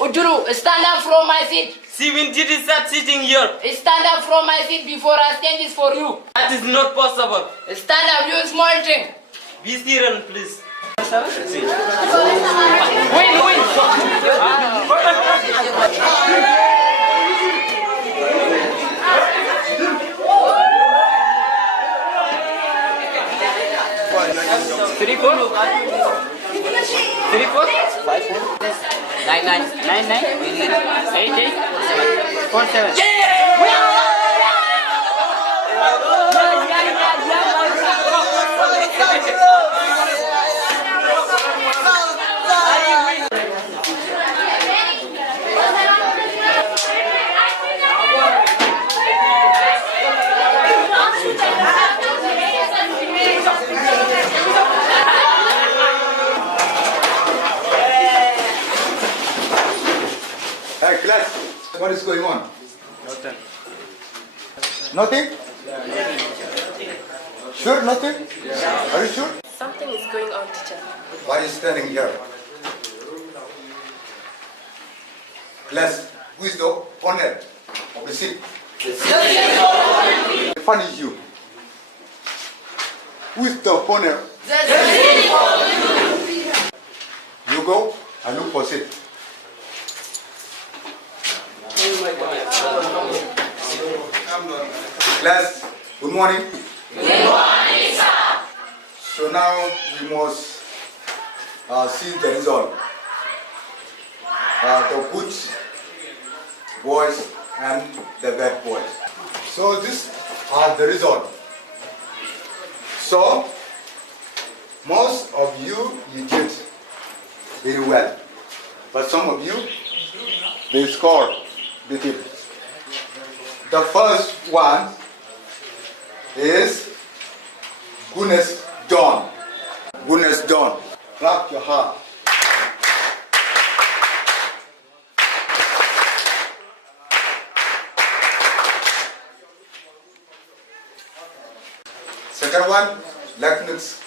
Ujuru, stand up from my seat. See, when did you start sitting here? Stand up from my seat before I stand this for you. That is not possible. Stand up, you small thing. Be serious, please. Three, four. 5, 4. 9, 9. 9, 9. 8, 8. 4, 7. Hey class, what is going on? Nothing. Nothing? Sure, nothing? Are you sure? Something is going on, teacher. Why are you standing here? Class, who is the owner of the seat? The fun is you. Who is the owner? You go and look for seat. Class, good morning. Good morning, sir. So now we must see the result. The good boys and the bad boys. So these are the result. So most of you did very well, but some of you they scored little. The first one is goodness done. Goodness done. Clap your heart. Second one, likeness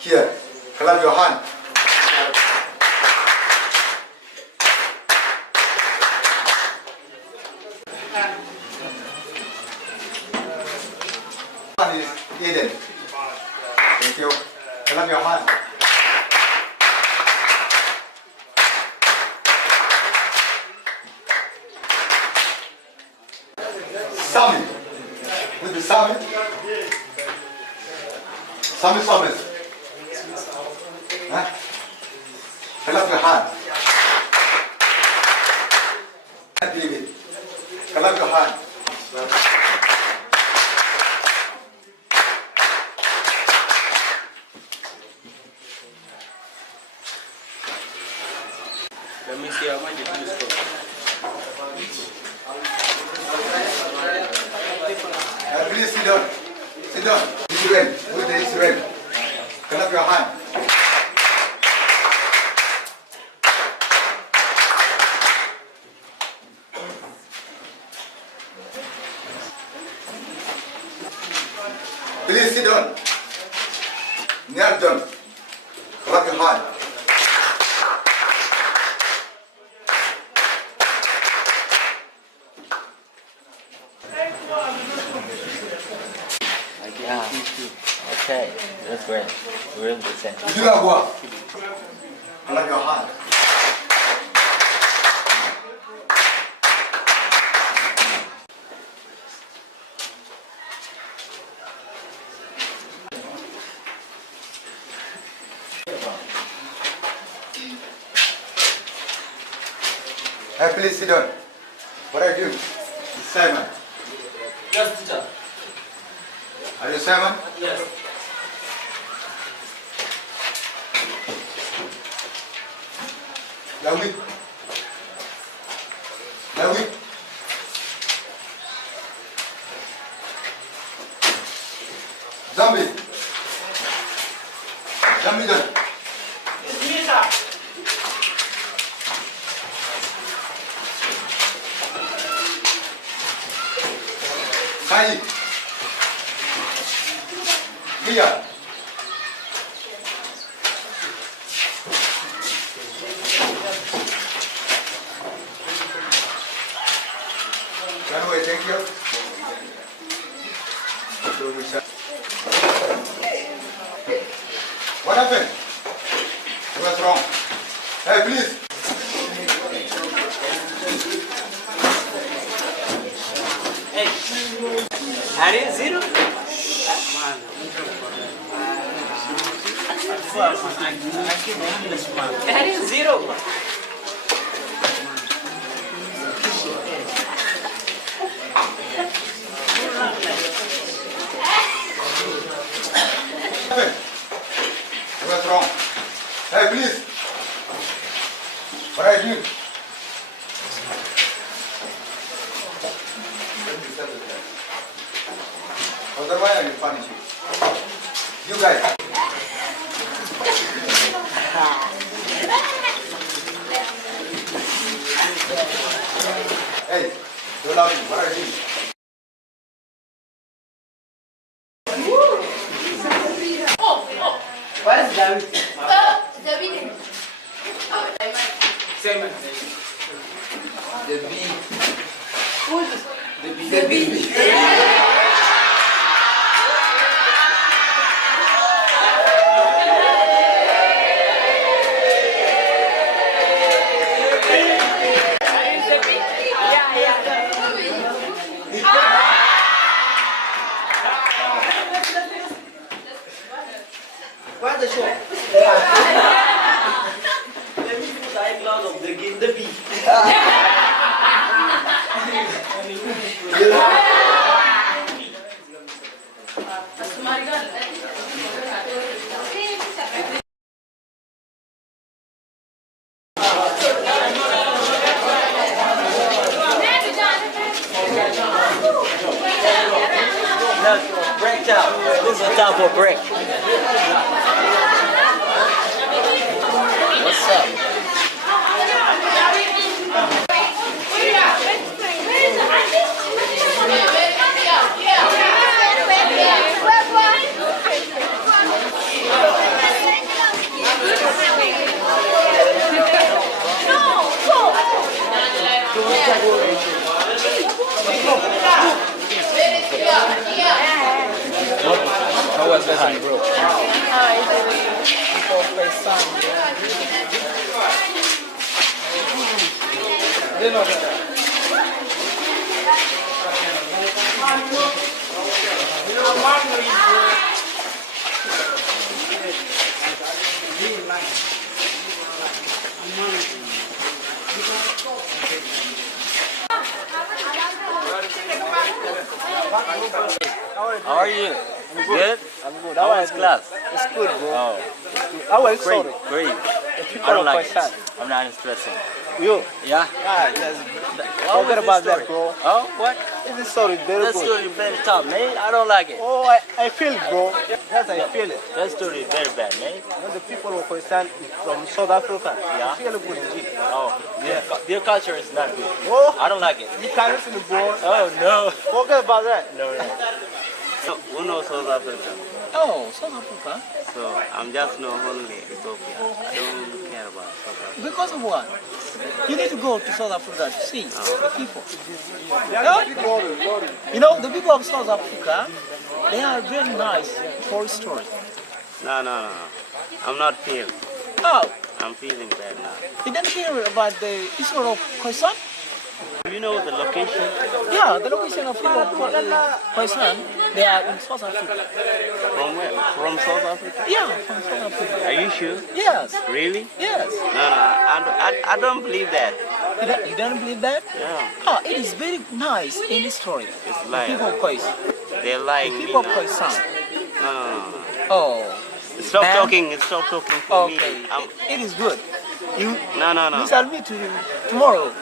here. Clap your hand. One is Eden. Thank you. Clap your hand. Sami. With the Sami. Sami. Huh? Clap your hand. David. Clap your hand. Let me see how much it is. Please sit down. Sit down. Israel. Who is the Israel? Clap your hand. Please sit down. Kneel down. Clap your hand. Yeah. Okay, that's great. Really good sense. You know what? Clap your hand. Hey, please sit down. What are you? Simon. Yes, teacher. Are you Simon? Yes. David. David. Zambi. Zambi doon. Kai. Mia. Anyway, thank you. So we shall. What happened? What's wrong? Hey, please. Hey. Are you zero? Are you zero? What's wrong? Hey, please. What are you doing? Otherwise, I will punish you. You guys. Hey, don't laugh. What are you doing? Where's David? Simon. The bee. The bee. Where's the show? Let me put the eyeglass of the game, the bee. Break down. This is a time for break. What's up? How was the time, bro? How are you? I'm good. I'm good. How was class? It's good, bro. Oh. How was Great, sorry? great. I don't like it. I'm not interested. You? Yeah? Ah, yes. Forget about that, bro. Oh, what? This story is very That good. story is very tough, man. I don't like it. Oh, I feel it, bro. That's how I feel it. That story is very bad, man. When the people of Pakistan from South Africa, Yeah. feel good indeed. Oh, their culture is not good. Oh, I don't like it. you can't listen, bro. Oh, no. Forget about that. No, no. So, who knows South Africa? Oh, South Africa? So, I'm just know only Ethiopia. I don't care about South Africa. Because of what? You need to go to South Africa to see the people. You know, the people of South Africa, they are very nice for story. No. I'm not feeling. Oh, I'm feeling bad now. you didn't hear about the history of Khoisan? Do you know the location? Yeah, the location of people of Khoisan, they are in South Africa. From where? From South Africa? Yeah, from South Africa. Are you sure? Yes, Really? yes. No, I don't believe that. You don't believe that? Yeah. Oh, it is very nice in history. It's The lying. people of Khoisan. They're lying me People of now. Khoisan. No. Oh. Stop Man. talking. Stop talking for Okay. me. It is good. You No. we shall meet you tomorrow.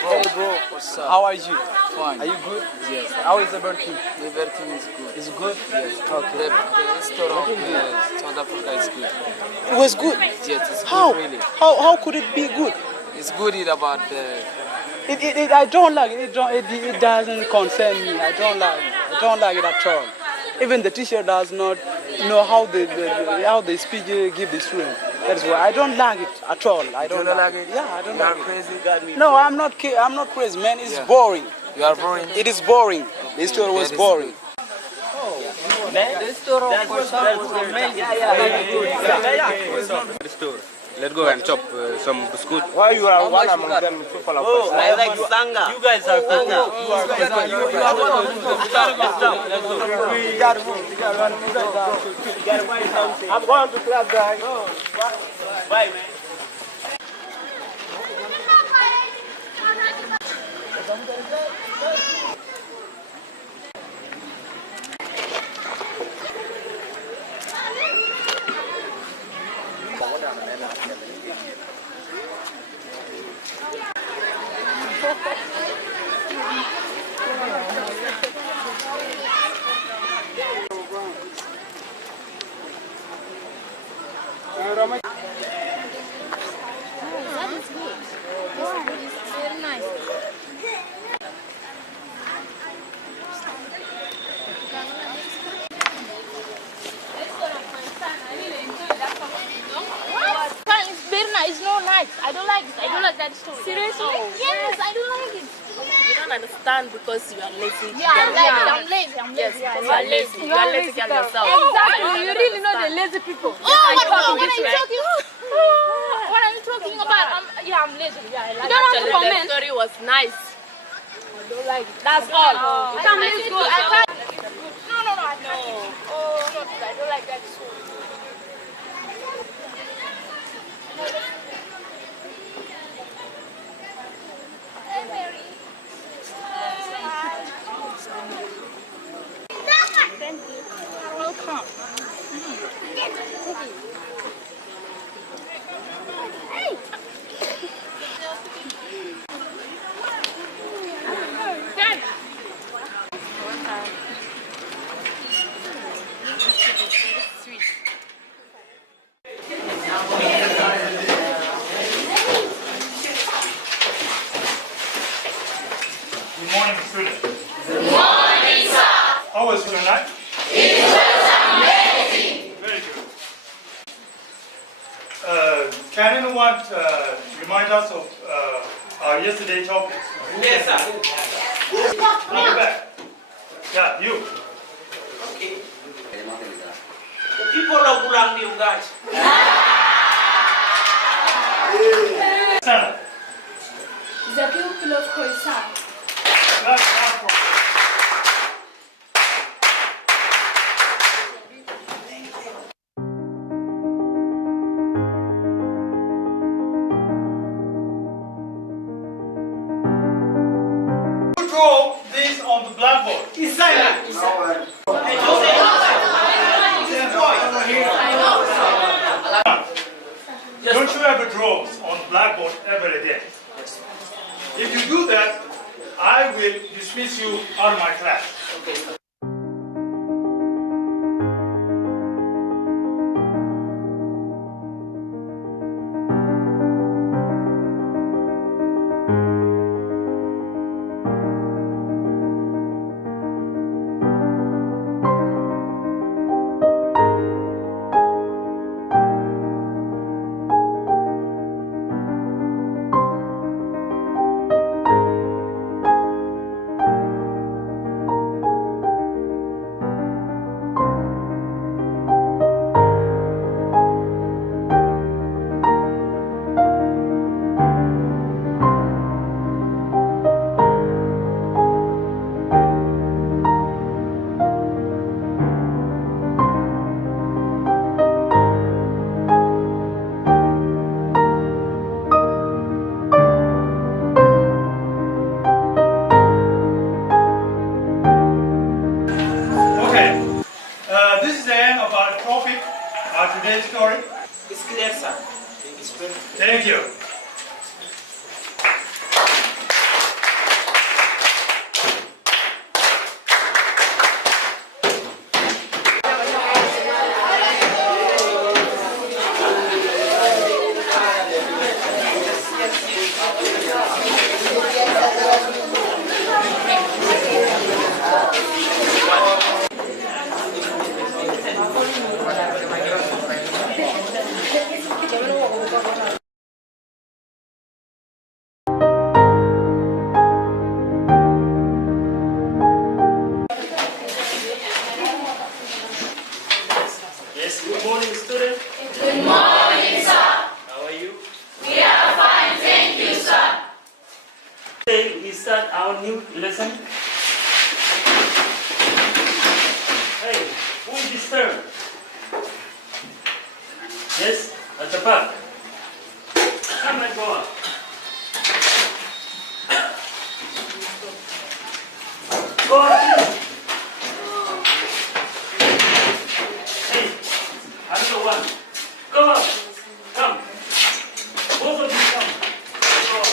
Hey bro, what's up? How are you? Fine. Are you good? Yes. How is everything? Everything is good. Is good? Yes. Okay. The story of South Africa is good. It was good. Yes, it's How? good really. How could it be good? It's good about the I don't like it. It doesn't concern me. I don't like it at all. Even the teacher does not know how the speech give the student. That's why I don't like it at all. I don't like it. Yeah, I don't you are like crazy. it. No, I'm not crazy, man. It's boring. You are boring. It is boring. The story was That is boring. Let's go and chop some biscuit. Why you are one among them people of Oh, Pakistan? I like sanga. You guys are Sanga. I'm going to class, guys. Bye, man. That is good. It's very nice. What? It's very nice. It's not nice. I don't like it. I don't like that story. Seriously? Yes, I don't like it. You don't understand because you are lazy. Yeah, I like it. I'm lazy. I'm Yes, lazy. because you are lazy. You are lazy girl yourself. Exactly. You really know the lazy people. Oh, what are you this way. talking? What are you talking about? I'm lazy. Yeah, I like You don't have to it. comment. The story was nice. I don't like it. That's all. I can't let's go. I can't. No, I can't. Oh, it's not good. I don't like that story. Hey, Mary. Thank you. You're welcome. Hey. Dad. Good morning, students. Good morning, sir. How was your night? It was amazing. Very good. Can anyone remind us of our yesterday topics? Yes, sir. On the back. Yeah, you. The people of Bulang, you guys. Stand up. The people of Khoisan. Last one. Who draw this on the blackboard? It's silent. Don't you ever draw on blackboard every day? If you do that, I will dismiss you out of my class. This is the end of our topic, our today's story. It's clear, sir. Thank you. Yes, good morning, student. Good morning, sir. How are you? We are fine, thank you, sir. Today we start our new lesson. Hey, who is this turn? Yes, at the back. Come and go on. Go on. Hey, another one. Go on. Come. Both of you come. Go on.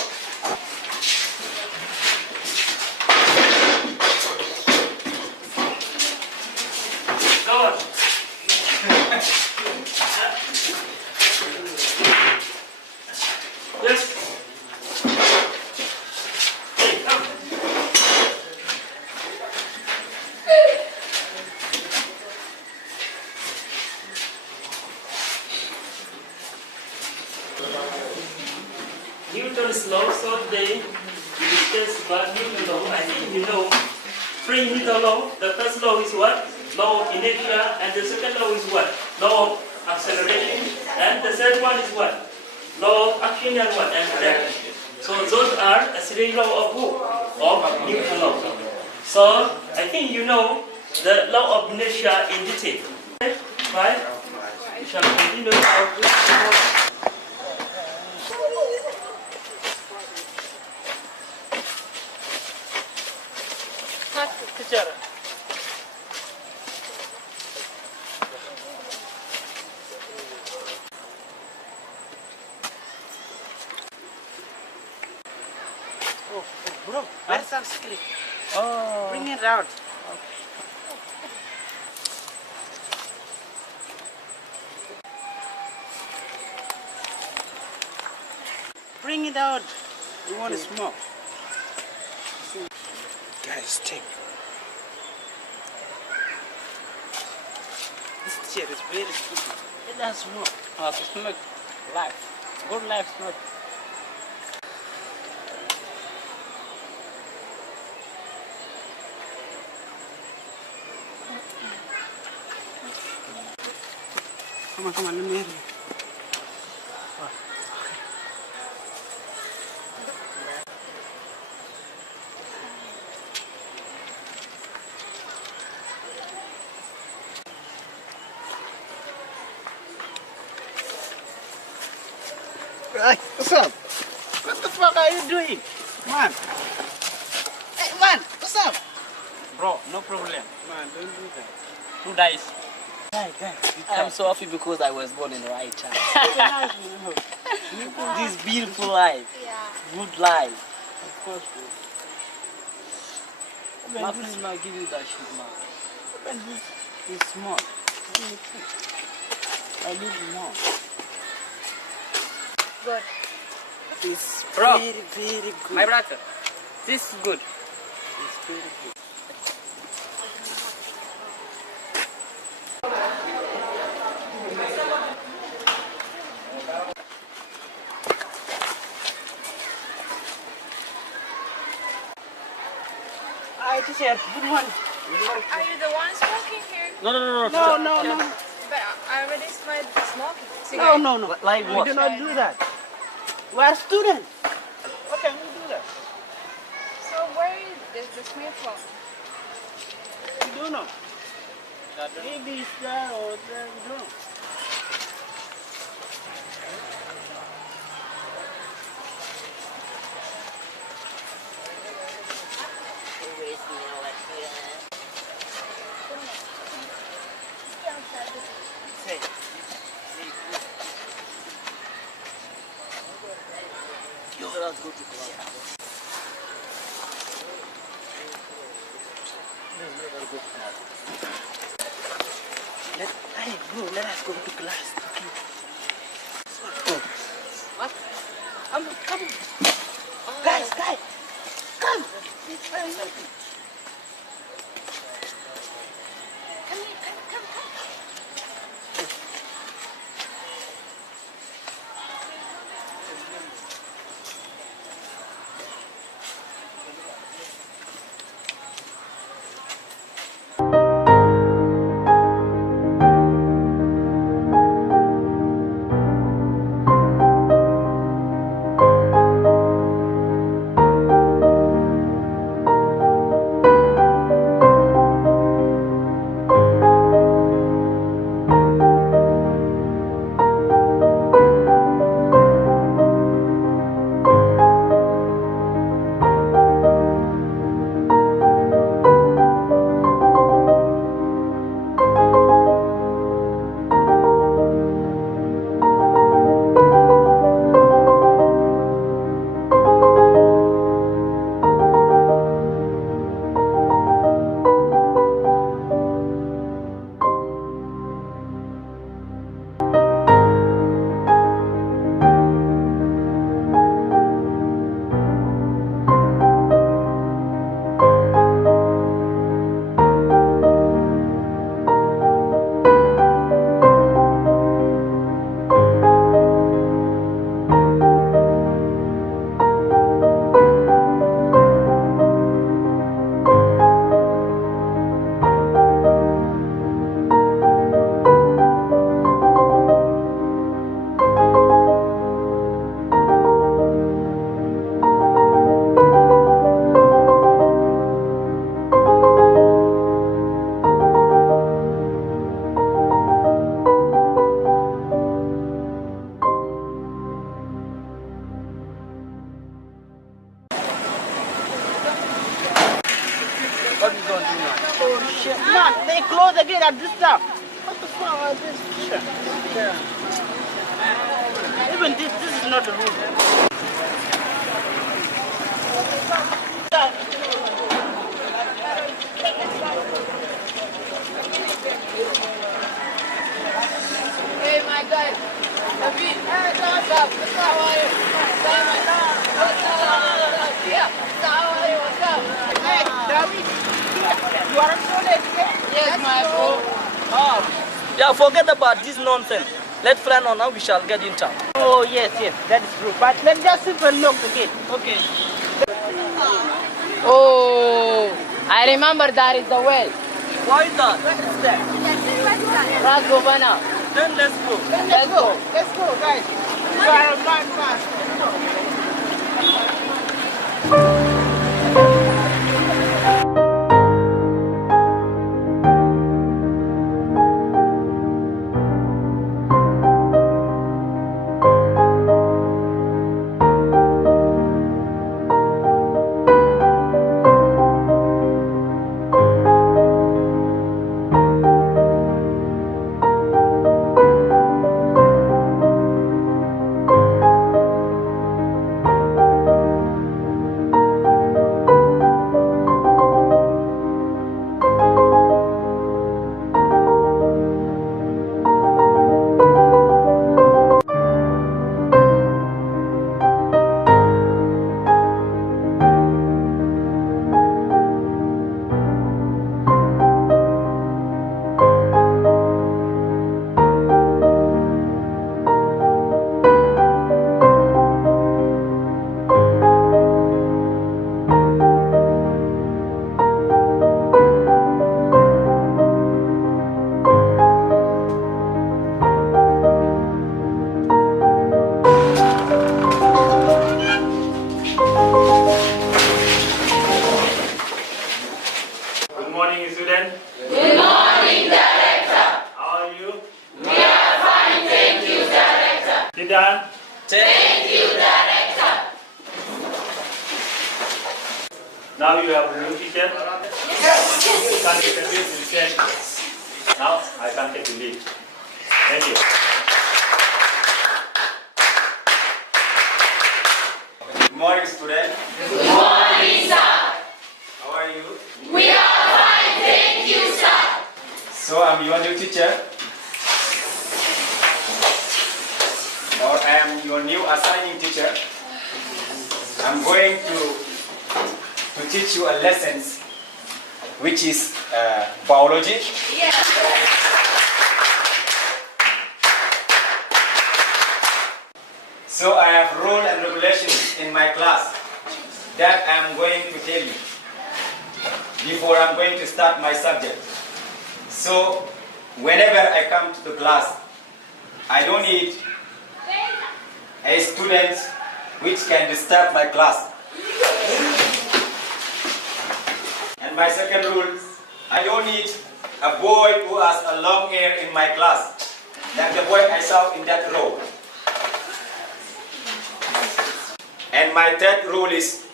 Go on. Yes. Hey, come. Newton's law, so today we discuss about Newton's law. I think you know three Newton law. The first law is what? Law of inertia, and the second law is what? Law of acceleration, and the third one is what? Law of action and what? And reaction. So those are a three law of who? Of Newton law. So I think you know the law of inertia in detail. Right? We shall continue our teacher. Bro, where's our script? Oh. Bring it out. Bring it out. We want to smoke. Guys, take. This chair is very stupid. It does smoke. To smoke life. Good life smoke. Come on, let me hear you. Hey, what's up? What the fuck are you doing? Man. Hey, man, what's up? Bro, no problem. Man, don't do that. Two dice. I'm so happy because I was born in the right time. This beautiful life, good life. fast food. Ma, please, ma, give you that shit, ma. Open this is small. Let me see. I need more. Good. It's Bro. very, very good. My brother, this is good. It's very good. I just had good one. Are you the one smoking here? No. But I already smelled smoking. No. Like We what? do not do that. We are students. Okay, we do that. So where is the smell from? We don't know. Maybe it's there or there, we don't know. Let us go to class. Let us go to class. Hey, bro, let us go to class. Okay. What? Come on. Guys, come. What are you going to do now? Oh, shit. Man, they close again at this time. What the fuck is this shit? Yeah. Even this is not the rule. Hey, my guy. David. Hey, what's up? How are you? What's up? Yeah. How are you? What's up? Hey, David. You are so late. Yes, my bro. Oh. Yeah, forget about this nonsense. Let's plan on how we shall get in town. Oh, yes, that is true. But let's just simply look again. Okay. Oh, I remember that is the well. Why is that? Where is that? Ras Governor. Then let's go. Let's go. Let's go, guys. You are a man fast. Let's go. Now you have a new teacher. Yes. You can't get a bit, you said. Now I can take the lead. Thank you. Good morning, student. Good morning, sir. How are you? We are fine, thank you, sir. So I'm your new teacher. Or I am your new assigning teacher. I'm going to teach you a lesson which is biology. Yes. So I have rules and regulations in my class that I'm going to tell you before I'm going to start my subject. So whenever I come to the class, I don't need a student which can disturb my class. And my second rule, I don't need a boy who has a long hair in my class, like the boy I saw in that row. And my third rule is,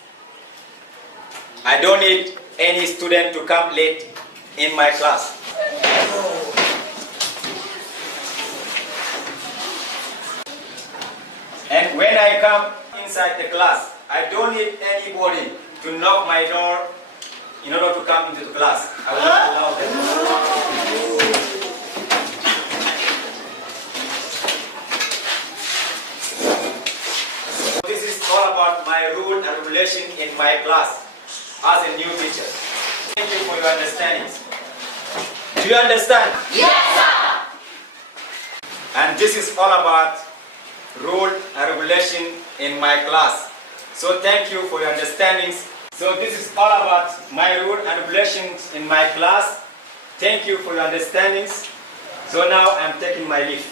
I don't need any student to come late in my class. And when I come inside the class, I don't need anybody to knock my door in order to come into the class. I will not allow them. This is all about my rule and regulation in my class as a new teacher. Thank you for your understanding. Do you understand? Yes, sir. And this is all about rule and regulation in my class. So thank you for your understanding. So this is all about my rule and regulations in my class. Thank you for your understanding. So now I'm taking my leave.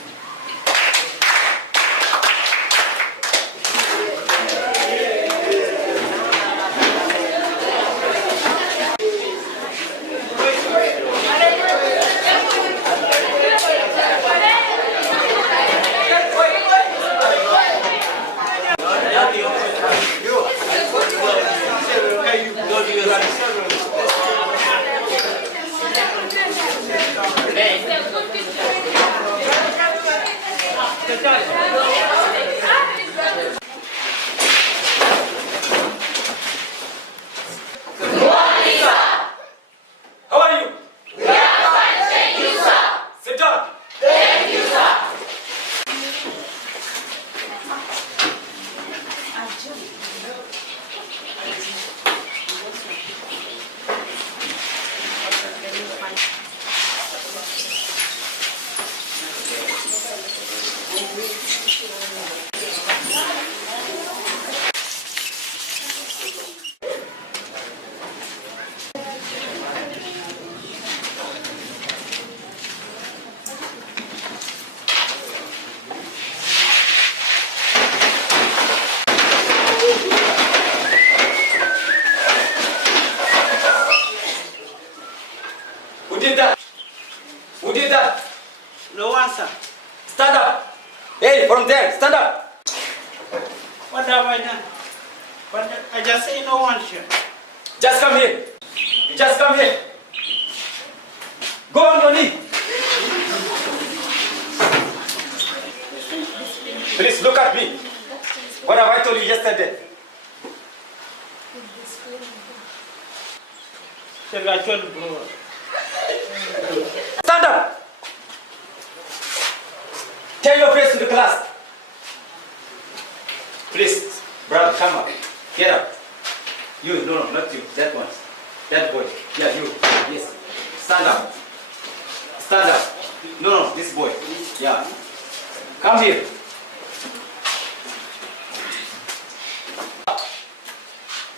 Who did that? Who did that? No answer. Stand up. Hey, from there, stand up. What have I done? But I just say no answer. Just come here. Just come here. Go on your knee. Please look at me. What have I told you yesterday? Stand up. Turn your face to the class. Please, brother, come up. Get up. You, no, not you. That one. That boy. Yeah, you. Yes. Stand up. Stand up. No, this boy. Yeah. Come here.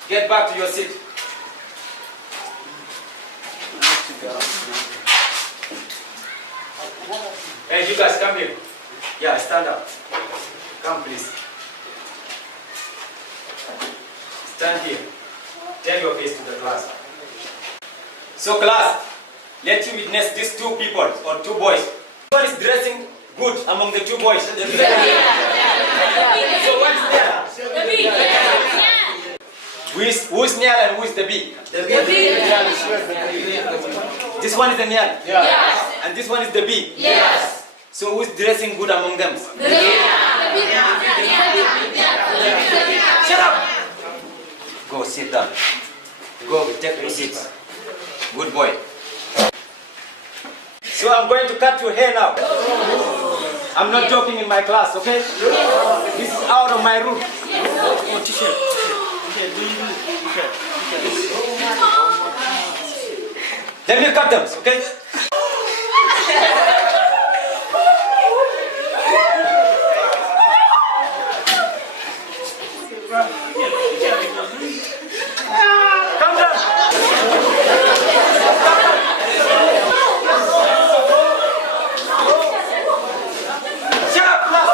Get back to your seat. Hey, you guys, come here. Yeah, stand up. Come, please. Stand here. Turn your face to the class. So, class, let you witness these two people or two boys. One is dressing good among the two boys. So what is Niala? Who's Niala and who is the bee? This one is the Niala? Yes. And this one is the bee? Yes. So who's dressing good among them? Shut up! Go sit down. Go take your seats. Good boy. So I'm going to cut your hair now. I'm not joking in my class, okay? This is out of my room. Let me cut them, okay? Come down. Shut up, class.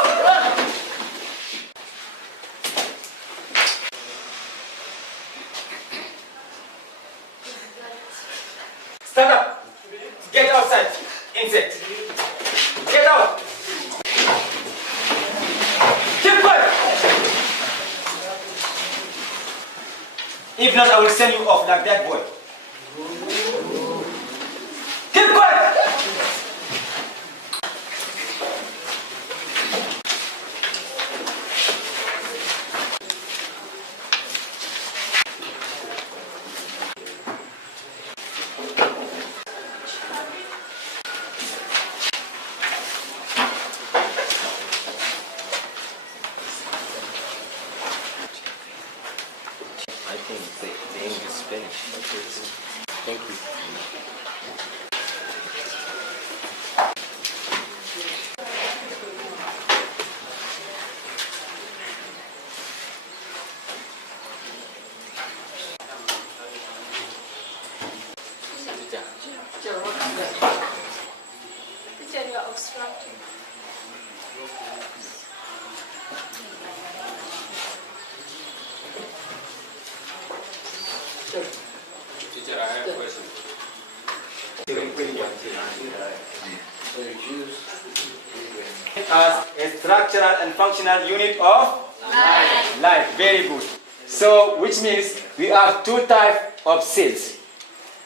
Stand up. Get outside. Insect. Get out. Keep quiet. If not, I will send you off like that boy. Keep quiet. I think the English Spanish. Thank you. Teacher, you are obstructing. Teacher, I have a question. As a structural and functional unit of life. Very good. So, which means we have two types of cells.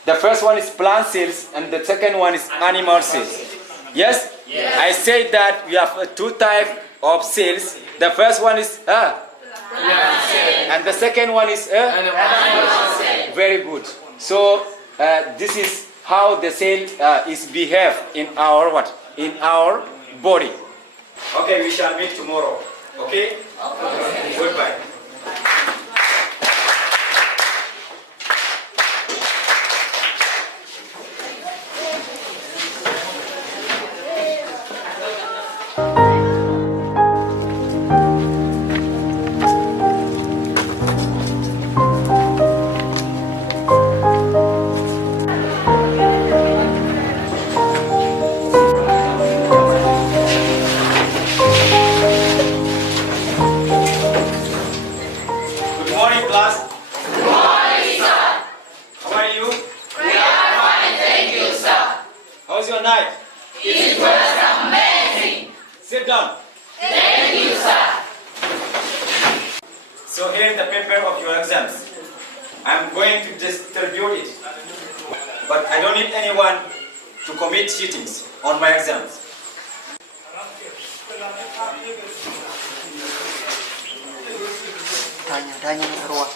The first one is plant cells and the second one is animal cells. Yes? Yes. I said that we have two types of cells. The first one is and the second one is very good. So this is how the cell is behave in our what? In our body. Okay, we shall meet tomorrow. Okay? Goodbye. Good morning, class. Good morning, sir. How are you? We are fine, thank you, sir. How's your night? It was amazing. Sit down. Thank you, sir. So here's the paper of your exams. I'm going to distribute it. But I don't need anyone to commit cheatings on my exams. Tanya ruang.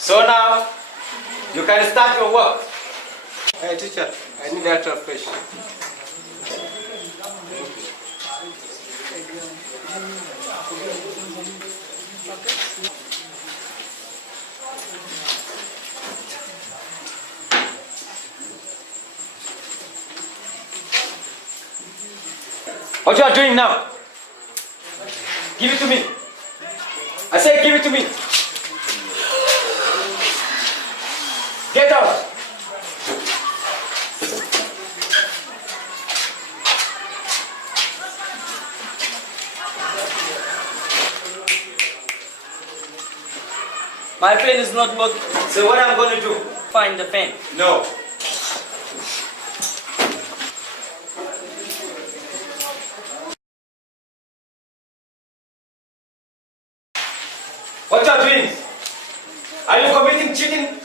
So now, you can start your work. Hey, teacher, I need extra fish. What you are doing now? Give it to me. I say give it to me. Get out. My pen is not working. So what I'm going to do? Find the pen. No. What you are doing? Are you committing cheating?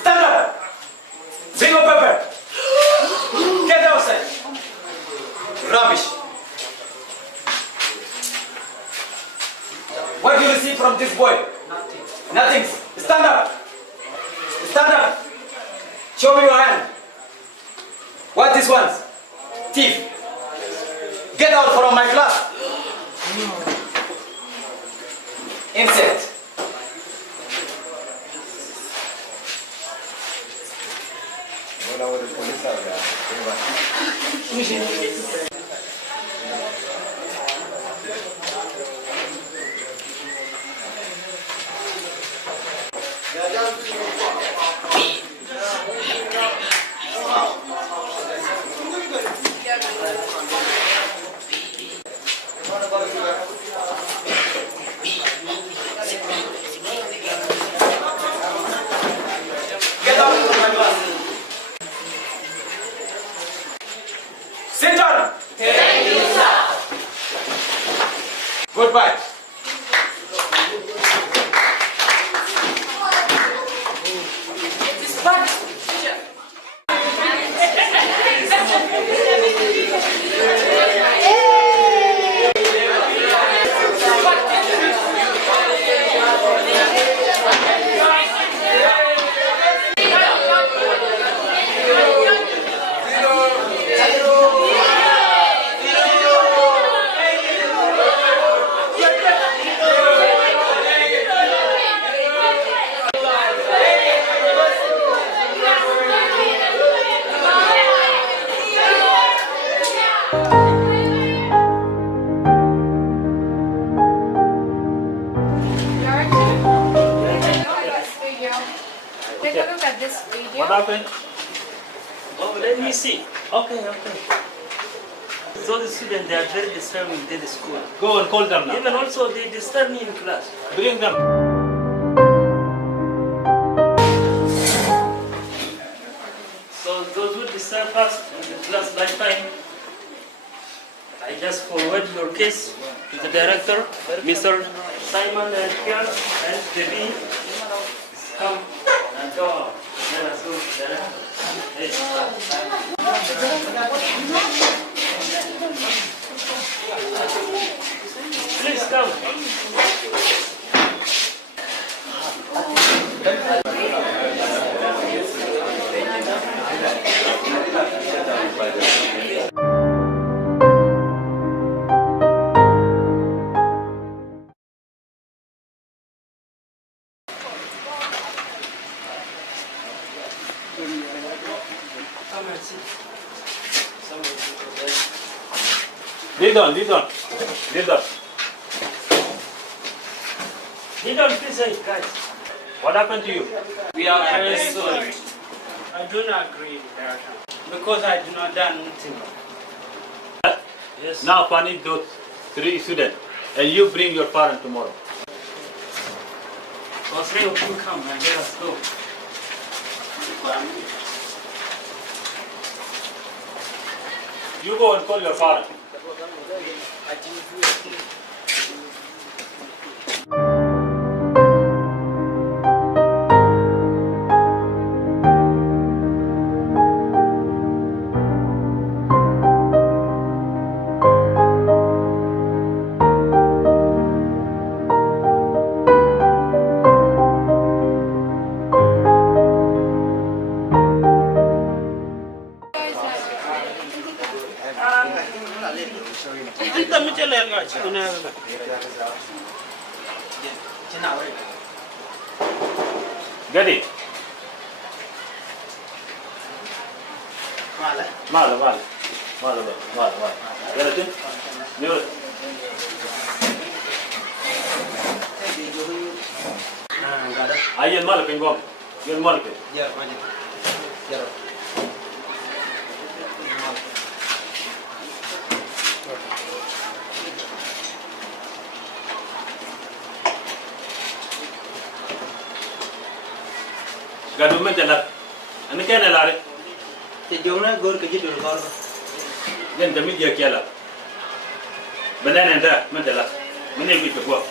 Stand up. Bring your paper. Get outside. Rubbish. What do you receive from this boy? Nothing. Stand up. Stand up. Show me your hand. What this one? Thief. Get out from my class. Insect. Get out from my class. Sit down. Thank you, sir. Goodbye. Take a look at this video. What happened? Oh, let me see. Okay. Those students, they are very disturbing in the school. Go and call them now. Even also, they disturb me in class. Bring them. So those who disturb us in the class lifetime, I just forward your case to the director, Mr. Simon and Pierre and Debbie. Come and go. Let us go to the director. Please come. Come and sit. Lead on. Lead on, please, guys. What happened to you? We are very sorry. I do not agree with that because I do not done anything. Yes. Now punish those 3 students. And you bring your parent tomorrow. So 3 of you come and let us go. You go and call your parent. Get it? Mala. Ayen malu pengong. Yen malu pe. Ya, maju. Ya. Gadu menjalat. Ani kena lari. Te jomna gor ke jidul gor. Yen demi dia kiala. Benar anda menjalat. Mana ibu tu buat?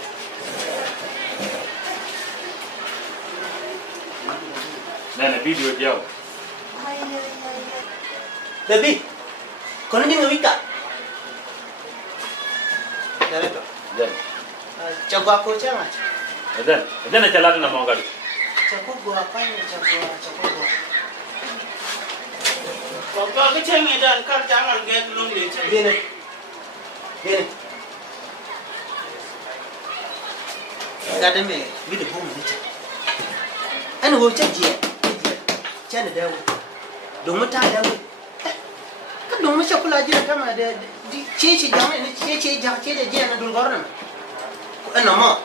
Nana video dia. Tapi, kono ni ngawika. Dara to. Dan. Coba aku jangan. Dan. Dan jalan nama orang gadu. Coba gua apa ni coba gua. Coba ke cengi dan kar jangan get lung ni. Bene. Bene. Gada me video bom ni. Ana wo caji. Cana dawo. Domin ta dawo. Kan domin shakula jira kama da cece jama'a ne cece da jiya na dulgorna. Ana ma.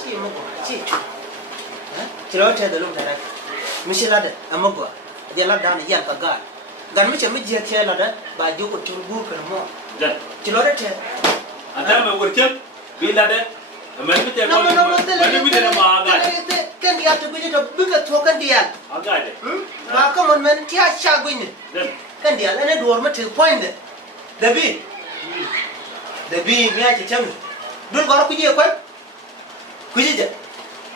Ce mako ce. Kilota da lunta da. Mishila da amagwa. Da ladda na yan ka ga. Gan mice mijiya ce ladda ba ji ko turbu kan mo. Dan. Kilota ta. Anda me wurkel bi ladda. Mani bite ko. Mani bite na ma ga. Kan dia tu bije to buka to kan dia. Aga de. Ba ka mon men tiya sha gwini. Dan. Kan dia ne duwar mata point da bi. Da bi mi ya ce can. Dul gora ku je kwai. Ku je.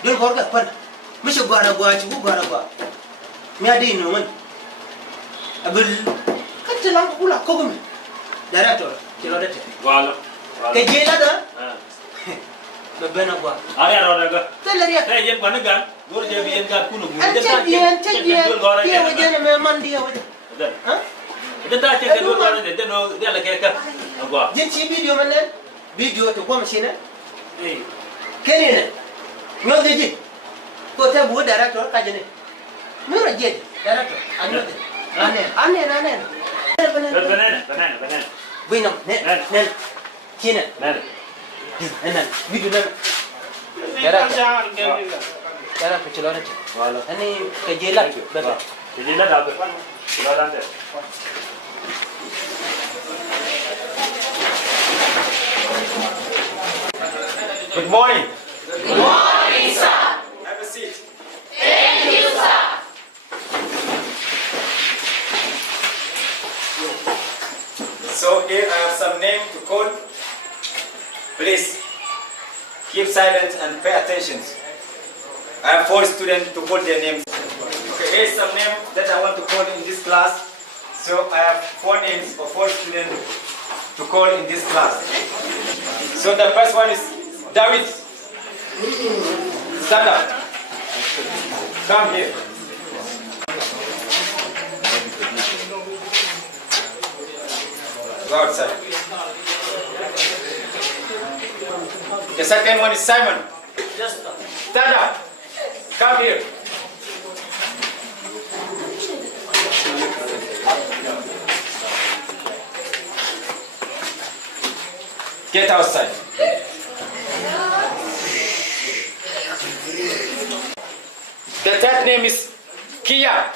Dul gora ka kwan. Mishi gwara gwa ci ku gwara gwa. Mi ya dai no man. Abul kan tilan ku kula ko gumi. Director kilo da te. Wala. Ke je la da. Bebena gua. Aya ro daga. Teleria. Hey yen kwana gan. Gor je bi yen gan kunu. Antian. Dia wajana memang dia wajana. Dan. Ha? Ita ta ce gor gora ne da no da la ke ka. Agwa. Jin ci video man nan. Video to ko machine. Eh. Kene ne. No de ji. Ko ta bu director ka jene. No je director. Anu de. Ane. Banana. Buinam. Ne. Kene. Ne. Enak, video nak. Cara kecilnya. Wala. Ini kejelat. Betul. Kejelat apa? Kejelat apa? Good morning. Good morning, sir. Have a seat. Thank you, sir. So here I have some name to call. Please keep silent and pay attention. I have 4 students to call their names. Okay, here's some names that I want to call in this class. So I have 4 names of 4 students to call in this class. So the first one is David. Stand up. Come here. Go outside. The second one is Simon. Stand up. Come here. Get outside. The third name is Kia.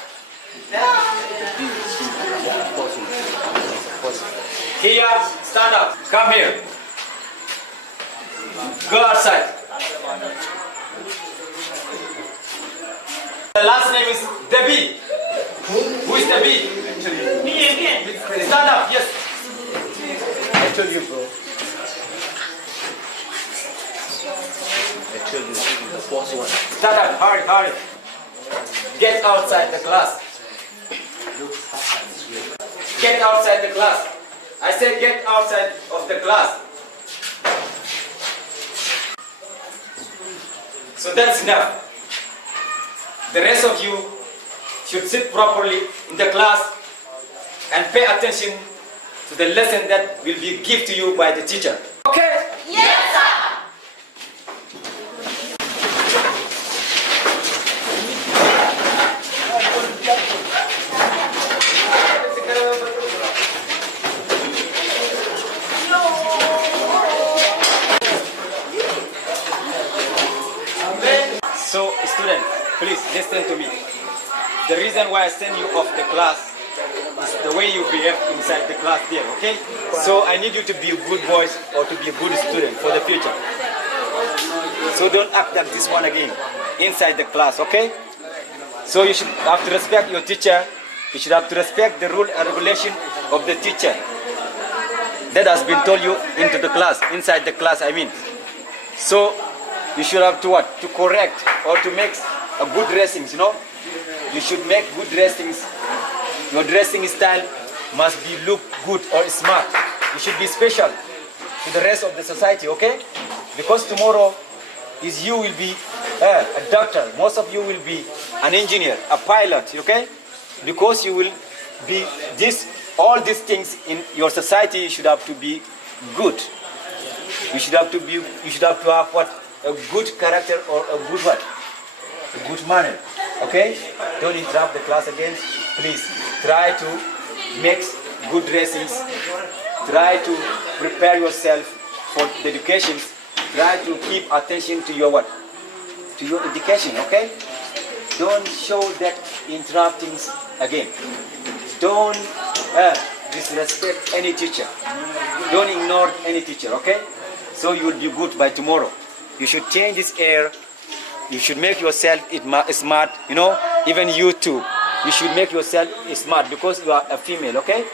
Kia, stand up. Come here. Go outside. The last name is Debbie. Who is Debbie? Me. Stand up, yes. I told you, bro. I told you, the fourth one. Stand up, hurry. Get outside the class. Get outside the class. I said get outside of the class. So that's enough. The rest of you should sit properly in the class and pay attention to the lesson that will be given to you by the teacher. Okay? Yes, sir. listen to me. The reason why I send you off the class is the way you behave inside the class there, okay? So I need you to be a good boy or to be a good student for the future. So don't act like this one again inside the class, okay? So you should have to respect your teacher. You should have to respect the rule and regulation of the teacher that has been told you into the class, inside the class, I mean. So you should have to what? To correct or to make a good dressings, you know? You should make good dressings. Your dressing style must be look good or smart. You should be special to the rest of the society, okay? Because tomorrow is you will be a doctor. Most of you will be an engineer, a pilot, okay? Because you will be all these things in your society. You should have to be good. You should have to have what? A good character or a good what? A good manner, okay? Don't interrupt the class again. Please try to make good dressings. Try to prepare yourself for the education. Try to keep attention to your what? To your education, okay? Don't show that interrupting again. Don't disrespect any teacher. Don't ignore any teacher, okay? So you will be good by tomorrow. You should change this air. You should make yourself smart, you know, even you too. You should make yourself smart because you are a female, okay?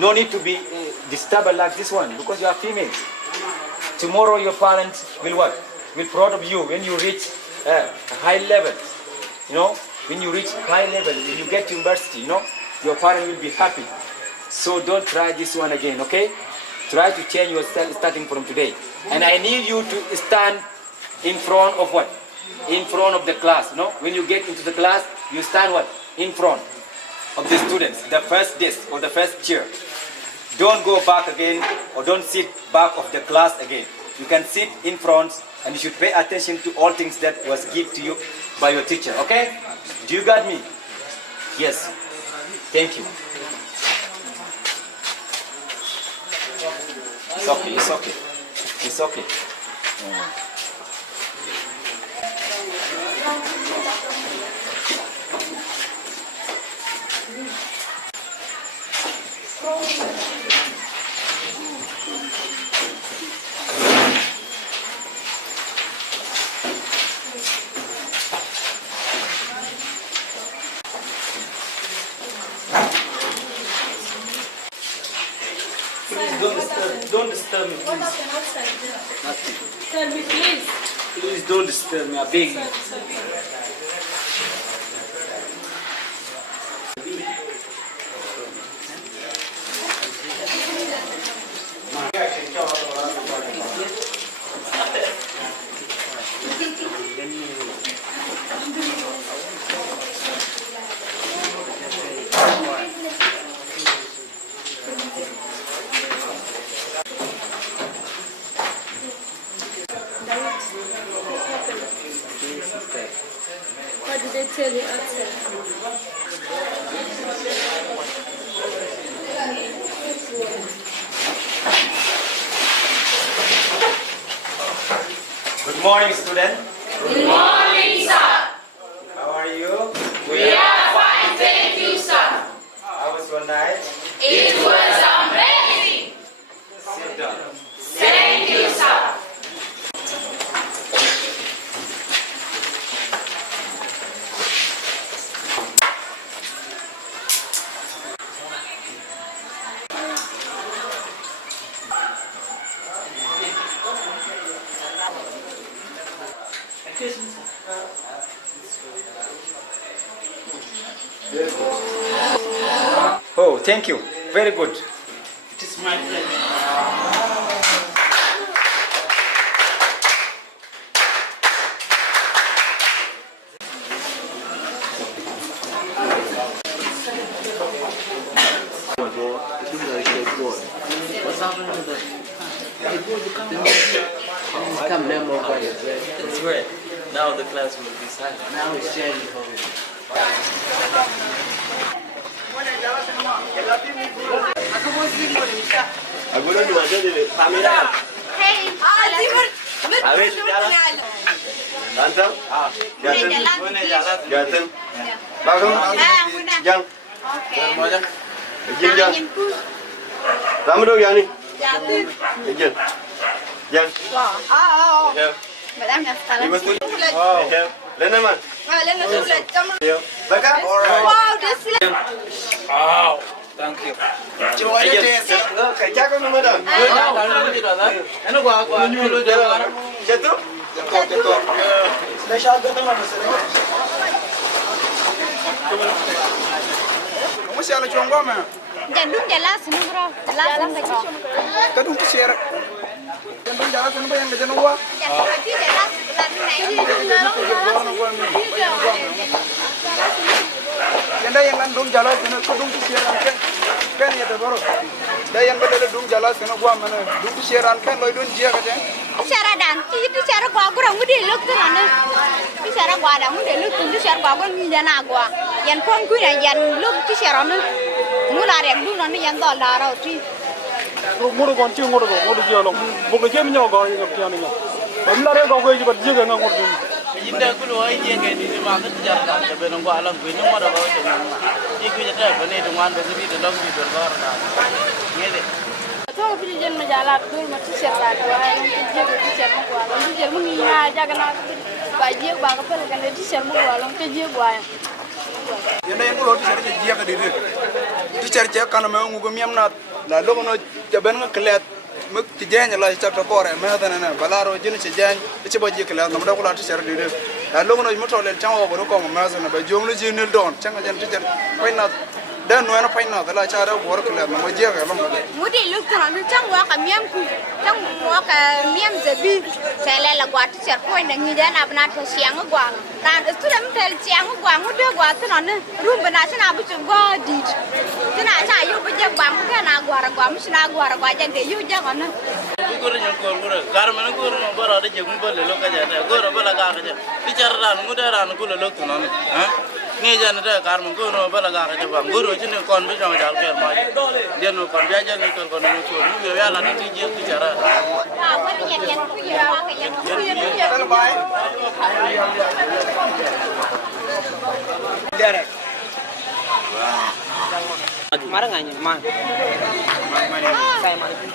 No need to be disturbed like this one because you are females. Tomorrow your parents will what? Will proud of you when you reach a high level. You know, when you reach high level, when you get to university, you know, your parents will be happy. So don't try this one again, okay? Try to change yourself starting from today. And I need you to stand in front of what? In front of the class, no? When you get into the class, you stand what? In front of the students, the first desk or the first chair. Don't go back again or don't sit back of the class again. You can sit in front and you should pay attention to all things that was given to you by your teacher, okay? Do you got me? Yes. Thank you. It's okay, it's okay. It's okay. Don't disturb me, please. Nothing. Tell me, please. Please don't disturb me, I beg you. What did they tell you outside? Good morning, student. Good morning, sir. How are you? We are fine, thank you, sir. How was your night? It was amazing. Sit down. Thank you, sir. Oh, thank you. Very good. It is my pleasure. What's happening to the... Come now, more by It's red. Now the class will be silent. Now it's changing for me. Hey, Antam? Jatin? Jatin? Bagong? Jang? Jin jang? Lama đâu yang ni? Jin. Jang? Ya. Ibu tu? Lena man? Baka? Wow, this is Thank you. Kayak cakap nama dah. Ano gua nyulo jalan. Jatuh? Jatuh. Special gitu mana sih? Kamu sih ala conggo mah? Jadung jelas nih bro, jelas nih bro. Kadung tu share. Jadung jelas nih yang kerja nunggu. Jadi jelas Yanda yang kan dum jalan sini, kadung tu share kan ya tu baru. Dah yang betul dum jalan sini gua mana? Dum tu share kan loy dun jia kerja. Bicara dan, itu cara gua kurang mudah look tu mana? Bicara gua ada mudah look tu cara gua pun minjana gua. Yang pun gua yang look tu cara mana? Mula yang dulu nanti yang tol darah tu. Ngoro kon ci ngoro jia long. Bukan jia minyak gua yang kian ini. Bamla re gua juga jia kan ngoro. Indah kulo ai jia kan di mana tu jalan tapi nunggu alam gue nunggu ada kau tu. Iku jadi apa ni dengan begini tu dong di luar dah. Ni. Tahu pilih jalan majalah dulu macam siapa gua yang kerja siapa gua, yang kerja mengira aja kan baju bangga pel kan di siapa gua, yang kerja gua. Yanda yang ngulo di share jia ka diri. Di share jia kan memang ngugo miam nat. La lo no jaban ngkelet mek tijanya la chapter kore me hada na balaro jini tijanya ichi baji kelet namda kula di share diri. La lo no moto le chango go ko ma na ba jom no jini don changa jan tijar pai na dan no na pai na la chara bor kelet na jia ka long. Mudi look kan chango ka miam ku, chango ka miam zabi. Saya la gua di share point ngi dan abna to siang gua. Dan itu dah mungkin siang gua muda gua tu nana rum benar sana abu gua di. Sana saya yuk berjak bang mungkin gua mesti gua jangan dia yuk jangan. Guru yang guru, karena guru nomor ada jagung boleh lo kerja, guru boleh kerja. Bicara ran muda ran guru lo tu nana. Ni jangan ada karena guru boleh kerja bang. Guru je ni kon bisa macam apa macam. Dia nu kon biasa ni kon nu tu. Ni biasa lah ni dia bicara. Apa ni yang Kan baik. Direct. Marah nggak nih, man? Saya mana pun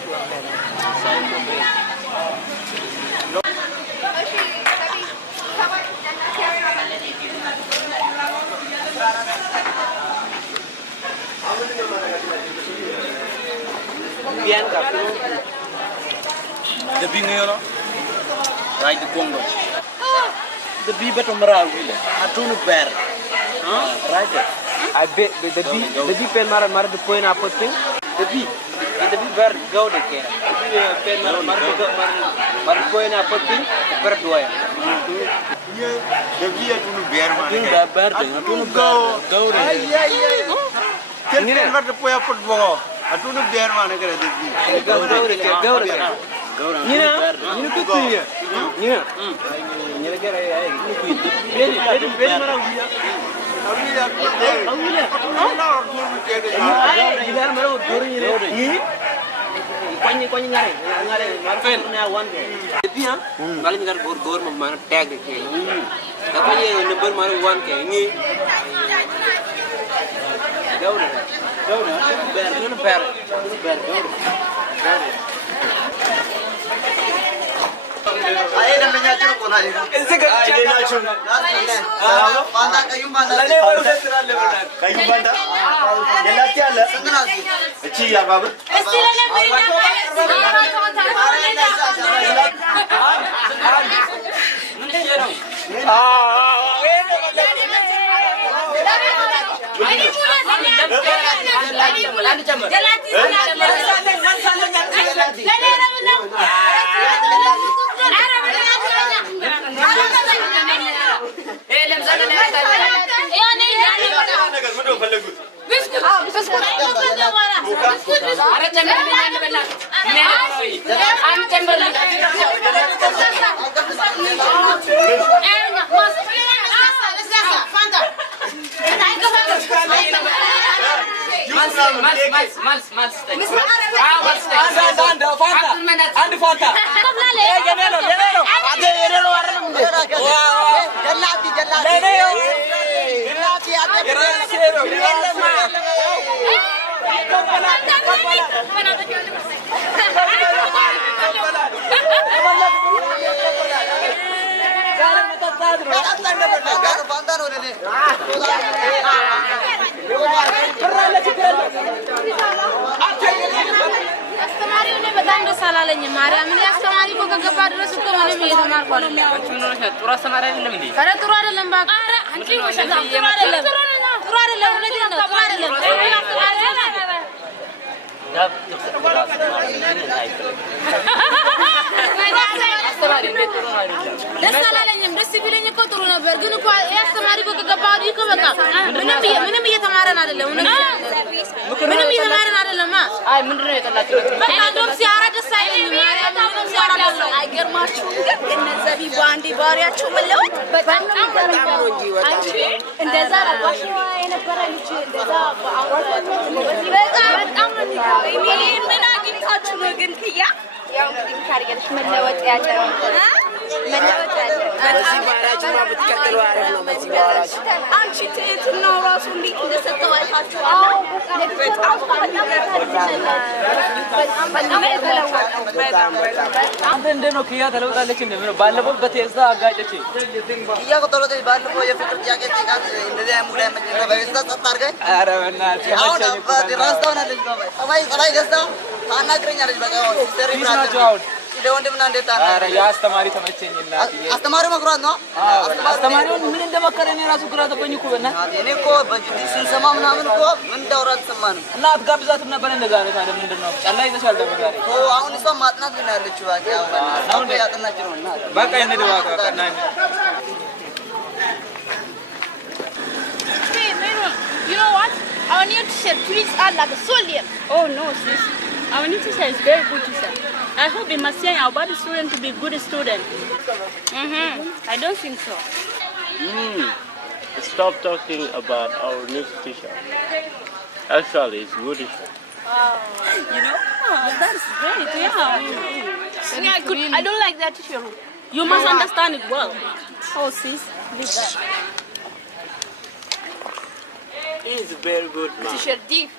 Biar kapu. The bing yo. Right the Congo. The bee betul merah gila. Atunu ber. Right. I bet the bee pen marah the point apa tu? The bee ber gau dek ya. The bee pen marah point apa tu? Ber dua ya. Iya, the bee atunu ber mana? Atunu ber dengan atunu gau dek. Iya. Ini ber the point apa tu? Atunu ber mana kira the bee? Gau dek. Nina tu tu ya. Nina kira ya. Beri marah gila. Gilar mero dori ni. Kau nyari. Marfen ni awan. Tapi ya, malam ni kan gor mana tag ke. Tapi ni number mana one ke. Ni. Gaur. Ber. Ayah namanya cuma kau nak. Ayah nak cuma. Bandar kayu bandar. Kayu bandar. Jelas tiada. Cik ya babu. Anda Fanta. Ada error warna. Jalati. Lene yo. Jalati ada. Gerasero. አስተማሪው ነው በጣም ደስ አላለኝም። ማርያም እኔ አስተማሪ እኮ ከገባ ድረስ እኮ ምንም እየተማርኩ አይደለም። ጥሩ አስተማሪ አይደለም እንዴ? ኧረ ጥሩ አይደለም እባክህ። ኧረ አንቺ ወሸታ ጥሩ አይደለም። ጥሩ አይደለም። እውነቴን ነው። ጥሩ አይደለም። ደስ አላለኝም። ደስ ቢለኝ እኮ ጥሩ ነበር። ግን እኮ አስተማሪ እኮ ከገባ ወዲህ እኮ በቃ ምንም እየተማረን አይደለም። ምንም እየተማረን አይደለም። አይ ምንድን ነው የጠላችሁት? በቃ እንደውም ሲያወራ ደስ አይለኝም። ማርያም ምንም ሲያወራ ደስ አይገርማችሁም? ግን እነዚህ ባንዲ ባሪያቸው መለወጥ በጣም ነው አንቺ እንደዛ አባሽ የነበረ ልጅ እንደዛ በጣም ነው ምን አግኝታችሁ ነው ግን ክያ ያው እንግዲህ ካርገለሽ መለወጥ ያለ በዚህ ባራችሁ ብትከተሉ አሪፍ ነው። በዚህ ባራችሁ አንቺ ትህትናው ራሱ እንዴት እንደሰጠው አይታችኋል። አንተ እንደነው ክያ ተለውጣለች እንደምን ባለፈው በቴስታ አጋጨች ክያ ከተለውጣለች ባለፈው የፍቅር ጥያቄ ጥቃት እንደዚህ ሙላ ያመጣው በቴስታ ጸጥ አድርገኝ። ኧረ በእናትህ አሁን ራስታውናለች ፀባይ ገዝታ ታናግረኛለች። በቃ ሲስተር ይብራል ለወንድምና እንዴት ታና ኧረ ያስተማሪ ተመቸኝ እናት አስተማሪ መክሯት ነው። አስተማሪውን ምን እንደመከረኝ ራሱ ግራ ተቆኝ እኮ በእናትህ እኔ እኮ በጅዲ ስንሰማ ምናምን እኮ ምን እንዳወራ ተሰማንም እና አትጋብዛትም ነበር እንደዛ ነው። ታዲያ ምንድነው ጫላ ይዘሻል ደግሞ ዛሬ አሁን እሷ ማጥናት ግን ያለችው ባቂ አሁን ያጥናች ነው እና በቃ እንደ ዋጋ ቀናኝ You know what? Our new teacher treats us like a soldier. Oh no, sis. Our new teacher is very good teacher. I hope we must train our bad student to be good student. I don't think so. Stop talking about our new teacher. Actually, it's good teacher. You know? That's great, I don't like that teacher. You must understand it well. Oh, sis, leave that. He's very good man. Teacher Dick.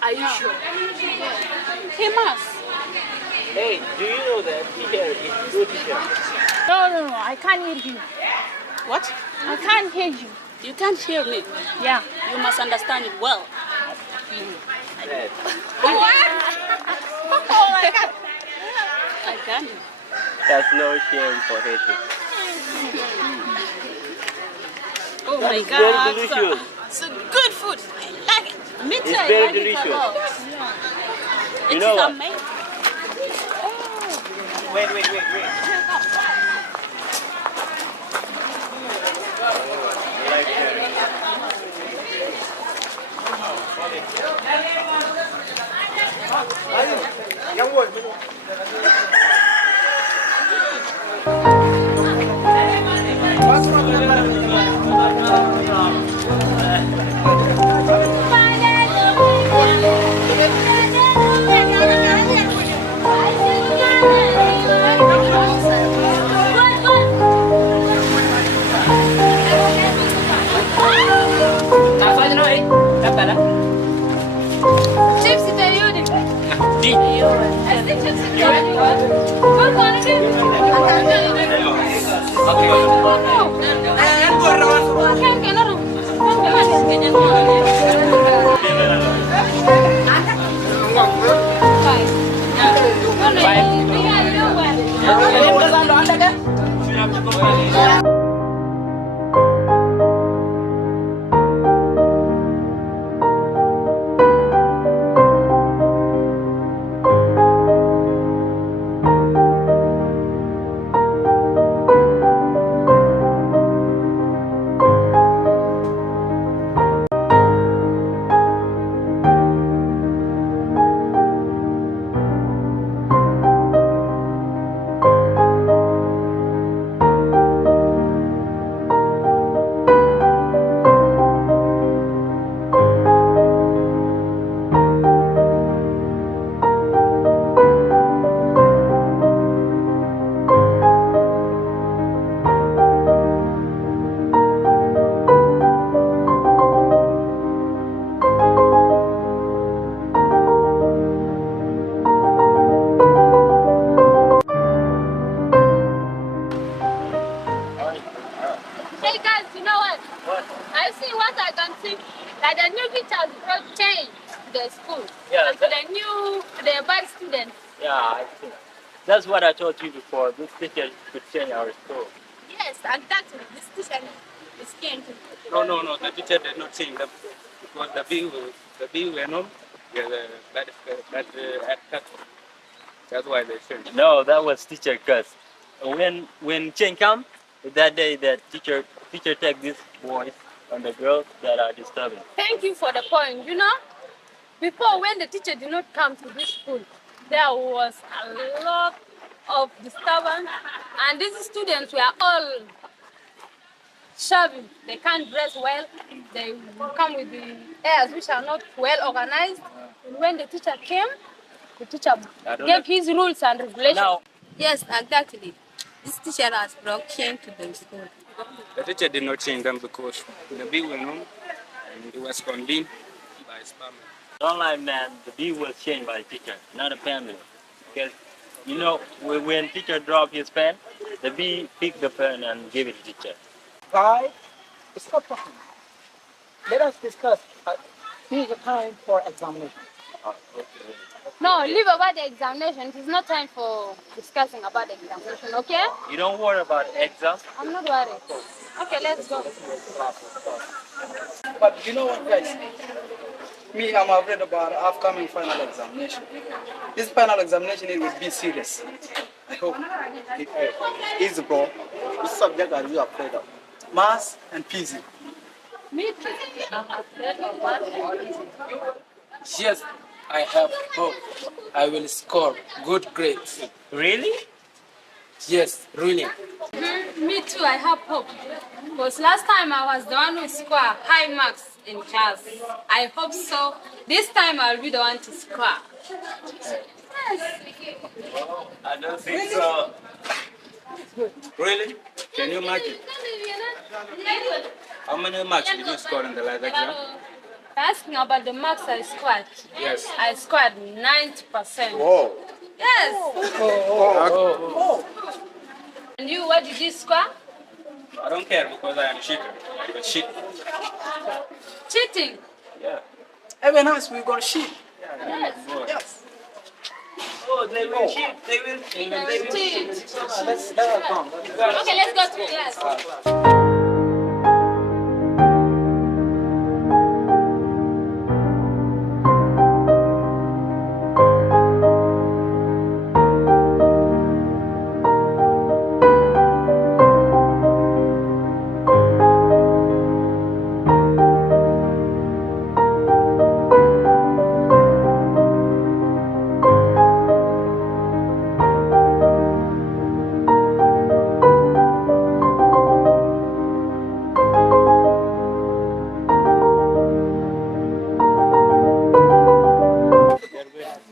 Are you sure? He must. Hey, do you know that teacher is good teacher? No, I can't hear you. What? I can't hear you. You can't hear me. Yeah, you must understand it well. What? Oh my God. I can't. There's no shame for hating. Oh my It's God. very delicious. It's a good food. I like it. Me too. It's I very like it a delicious. lot. You It know is what? amazing. wait Yang ngồi I see what I can see. That the new teachers brought change to the school. Yeah, And to the bad students. Yeah, I think. That's what I told you before. This teacher could change our school. Yes, exactly. This teacher is came to. No. The teacher did not sing them because the bill went on. Yeah, that's why they changed. No, that was teacher curse. When change come, that day that teacher take these boys and the girls that are disturbing. Thank you for the point. Before when the teacher did not come to this school, there was a lot of disturbance, and these students were all shabby. They can't dress well. They come with the airs which are not well organized. And when the teacher came, the teacher gave his rules and regulations. Now, Yes, exactly. This teacher has brought change to the school. The teacher did not change them because the bill went on and it was convened by his family. don't lie, man. The bill was changed by teacher, not a family. Because when teacher drop his pen, the bee pick the pen and give it to teacher. Guys, stop talking. Let us discuss. This is a time for examination. No, leave about the examination. It is not time for discussing about the examination, okay? You don't worry about exam. I'm not worried. Okay, let's go. But you know what, guys? Me, I'm afraid about upcoming final examination. This final examination, it will be serious. I hope. Easy, bro. Which subject are you afraid of? Maths and PZ. Me too. I'm afraid of what? Yes, I have hope I will score good grades. Really? Yes, really. Me too, I have hope. Because last time I was the one who scored high marks in class. I hope so. This time I'll be the one to score. Yes. I don't think so. Really? Can you imagine? How many marks did you score in the last exam? Asking about the marks I scored. Yes. I scored 90%. Whoa. Yes. Oh. And you, what did you score? I don't care because I am a cheater. I can cheat. Cheating. Yeah. Even us, we're going to cheat. Yes. Yes. Oh, they will cheat. They will Cheat. Let's go. Okay, let's go to class.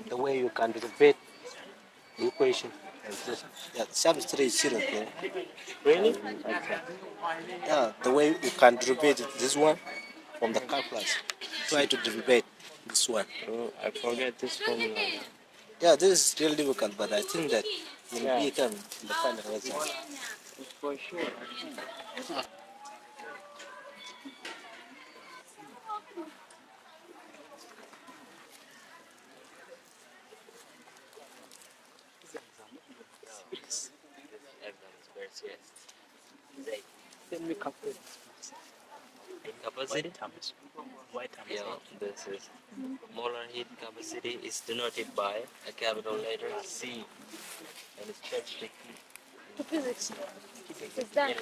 The way you can derive the equation is this. Yeah, substrate is zero, bro. Really? Okay. Yeah, the way you can derive this one from the calculus. Try to derive this one. Oh, I forget this formula. Yeah, this is really difficult, but I think that you will become the final result. For sure. Then we calculate this. Capacity? White Yeah, this is molar heat capacity is denoted by a capital letter C and it's touched the key. To physics. It's done.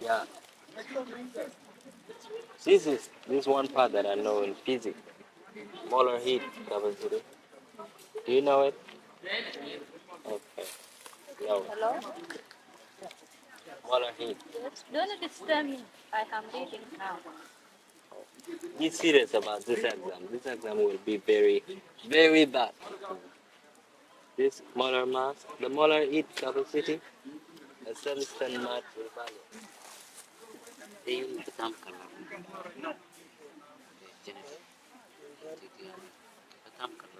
Yeah. This one part that I know in physics. Molar heat capacity. Do you know it? Okay. No. Hello? Molar heat. Don't disturb me. I am reading now. Be serious about this exam. This exam will be very, very bad. This molar mass, the molar heat capacity, a substance mass will value. They use the term color. The term color.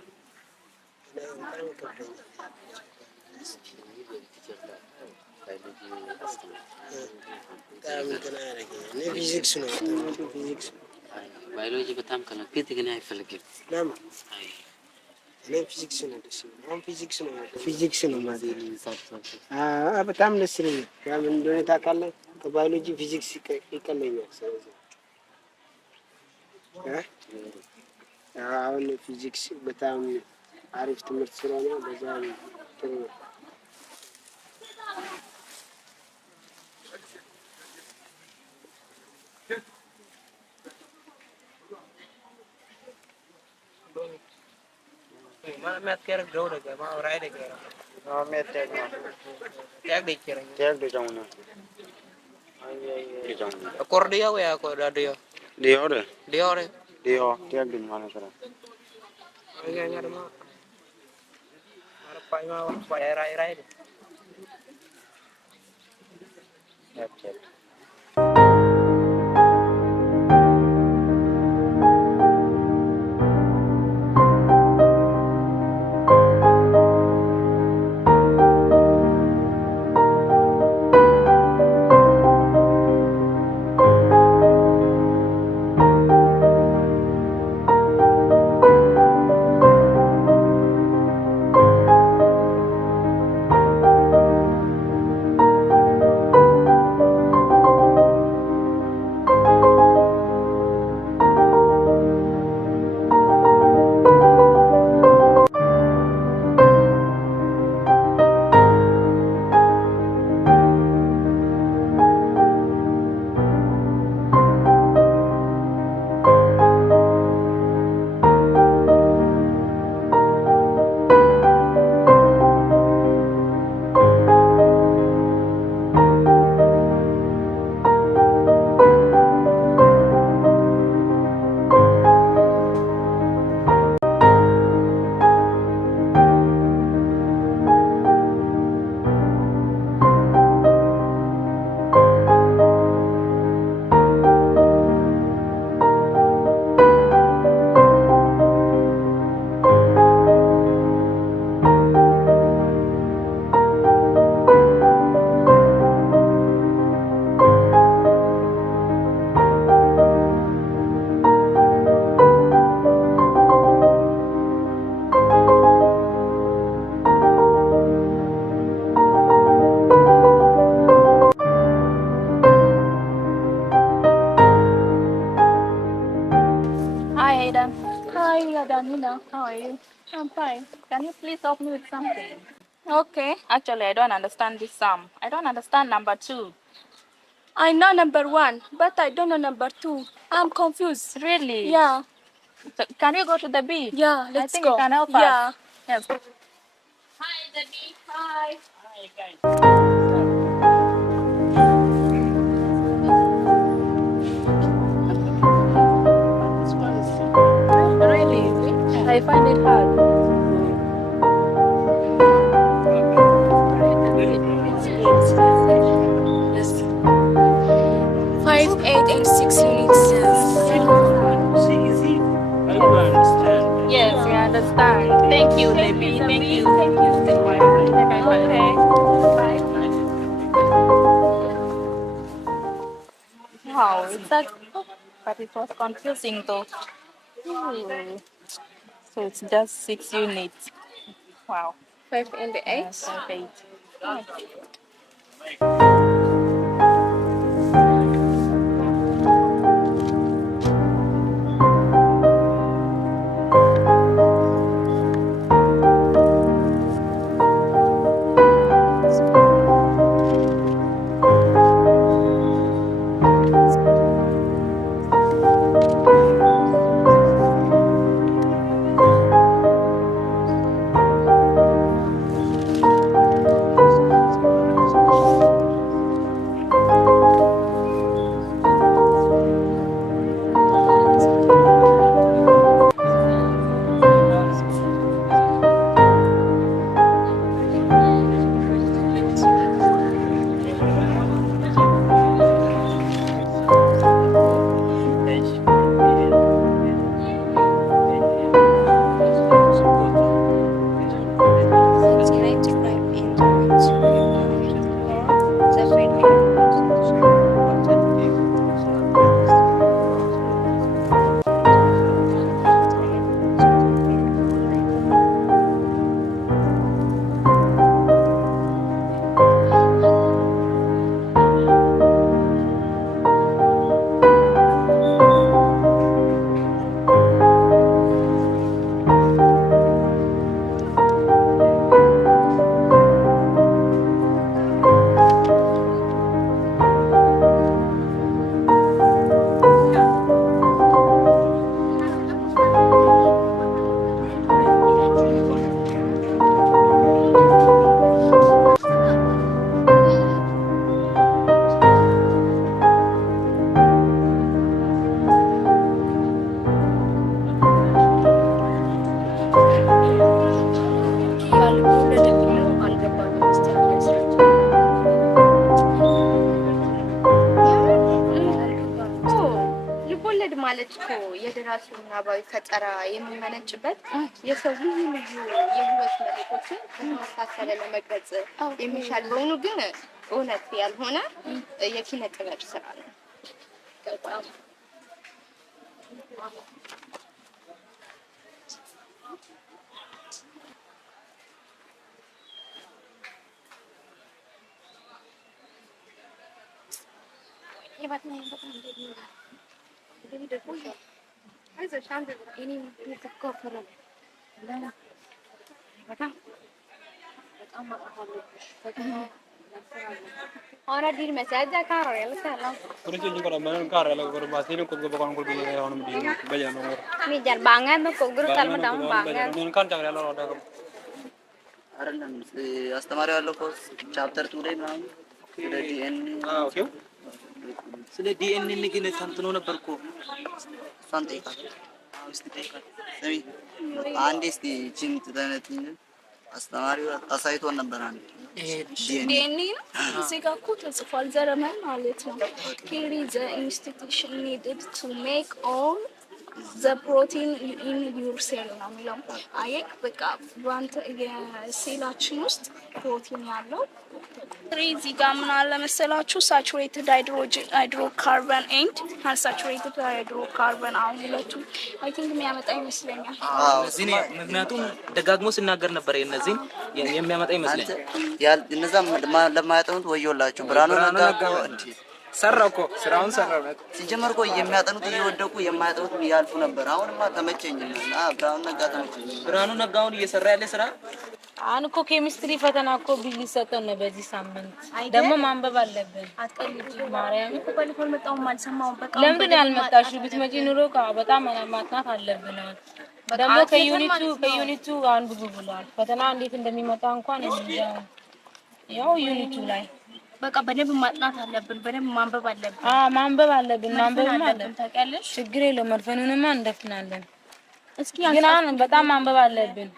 just that. Biology estimate. physics no, physics. Biology በጣም ከለክት ግን አይፈልግም። ለምን? physics ነው ደስ ይላል። physics ነው ማለት በጣም ደስ ይለኛል። ለምን እንደሆነ ታውቃለህ? ከባዮሎጂ ፊዚክስ ይቀለኛል። ስለዚህ አሁን ፊዚክስ በጣም አሪፍ ትምህርት ስለሆነ በዛ ጥሩ ነው። Mana met kerk dode ke, ma ride ke. No met tek ma. Tek di kira. Tek di jangna. Di jangna. Akor dia we akor dia. Dia ore. Dia ore. Dia tek di mana kara. Iya nyar ma. Ara pai ma pai ride. Tek tek. How are you? I'm fine. Can you please help me with something? Okay. Actually, I don't understand this sum. I don't understand number 2. I know number 1, but I don't know number 2. I'm confused. Really? Yeah. So, can you go to the B? Yeah, let's go. I think you can help us. Yeah. Yes. Hi, the B. Hi. Really? I find it hard. Yes. 5, 8, and 6 units. Yes, we understand. Thank you, Debbie. Thank you. Okay. Bye. Wow, it's that, but it was confusing though. So it's just 6 units. Wow. 5 and 8? Yeah, 5, 8. Oh. ማለት እኮ የደራሲውን ናባዊ ፈጠራ የሚመነጭበት የሰው ልዩ ልዩ የህይወት መልኮችን በተመሳሰለ ለመግለጽ የሚሻል በሆኑ ግን እውነት ያልሆነ የኪነ ጥበብ ስራ ነው። Ora dir messaggia caro ya salam. Kurang juga kalau mana kara lagu berbahasa ini kau bukan kau bilang ya orang begini. Baca nomor. Ni jan bangan tu guru kalma dam bangan. Ini kan cakap lalu ada. አይደለም አስተማሪ ያለው እኮ ቻፕተር 2 ላይ ምናምን ስለ ዲኤንኤ ኦኬ ስለ ዲኤንኤ ግን ተንትኖ ነበርኩ ሳንቴ እስቲ ጠይቃት ሰሚ አንዴ እስቲ ቺን ተነትኝ አስተማሪው አሳይቶን ነበር አንዴ ዲኤንኤ እዚህ ጋር እኮ ተጽፏል ዘረመል ማለት ነው ኬሪ ዘ ኢንስቲትዩሽን ኒድድ ቱ ሜክ ኦል the protein in your cell ነው የሚለው አየህ በቃ ባንተ የሴላችን ውስጥ ፕሮቲን ያለው እዚህ ጋር ምን አለ መሰላችሁ saturated hydrocarbon and unsaturated hydrocarbon አሁን ሁለቱ አይ ቲንክ የሚያመጣ ይመስለኛል እዚህ ምክንያቱም ደጋግሞ ሲናገር ነበር የነዚህን የሚያመጣ ይመስለኛል ያል እነዛም ለማያጠኑት ወዮላችሁ ብራኑ ነጋ እንዴ ሰራኮ ስራውን ሰራው ነው ሲጀመር እኮ የሚያጠኑት እየወደቁ የማያጠኑት ያልፉ ነበር አሁንማ ተመቸኝና ብራኑ ነጋውን እየሰራ ያለ ስራ አሁን እኮ ኬሚስትሪ ፈተና እኮ ቢል ሰጠን ነው በዚህ ሳምንት ደግሞ ማንበብ አለብን አትቀልጂ ማርያም እኮ ባለፈው መጣው ማልሰማው በቃ ለምን ያልመጣሽ ብትመጪ ኑሮ በጣም ማጥናት አለብን ደግሞ ከዩኒቱ አንዱ ብሏል ፈተና እንዴት እንደሚመጣ እንኳን ያው ዩኒቱ ላይ በቃ በደንብ ማጥናት አለብን በደንብ ማንበብ አለብን ማንበብ አለብን ታውቂያለሽ ችግር የለውም መድፈኑንማ እንደፍናለን እስኪ ግን አሁን በጣም ማንበብ አለብን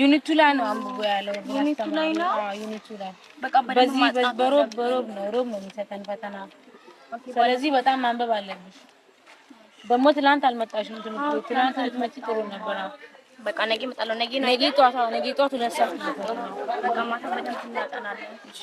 ዩኒቱ ላይ ነው አንብቦ ያለው ዩኒቱ ላይ ነው ዩኒቱ ላይ በቃ በዚህ በሮብ ነው የሚሰጠን ፈተና ስለዚህ በጣም ማንበብ አለብን ደግሞ ትላንት አልመጣሽም ትላንት ልትመጪ ጥሩ ነበር በቃ ነገ እመጣለሁ ነገ ጧት ሁለት ሰዓት በቃ ማታ በደንብ እናጠናለን እሺ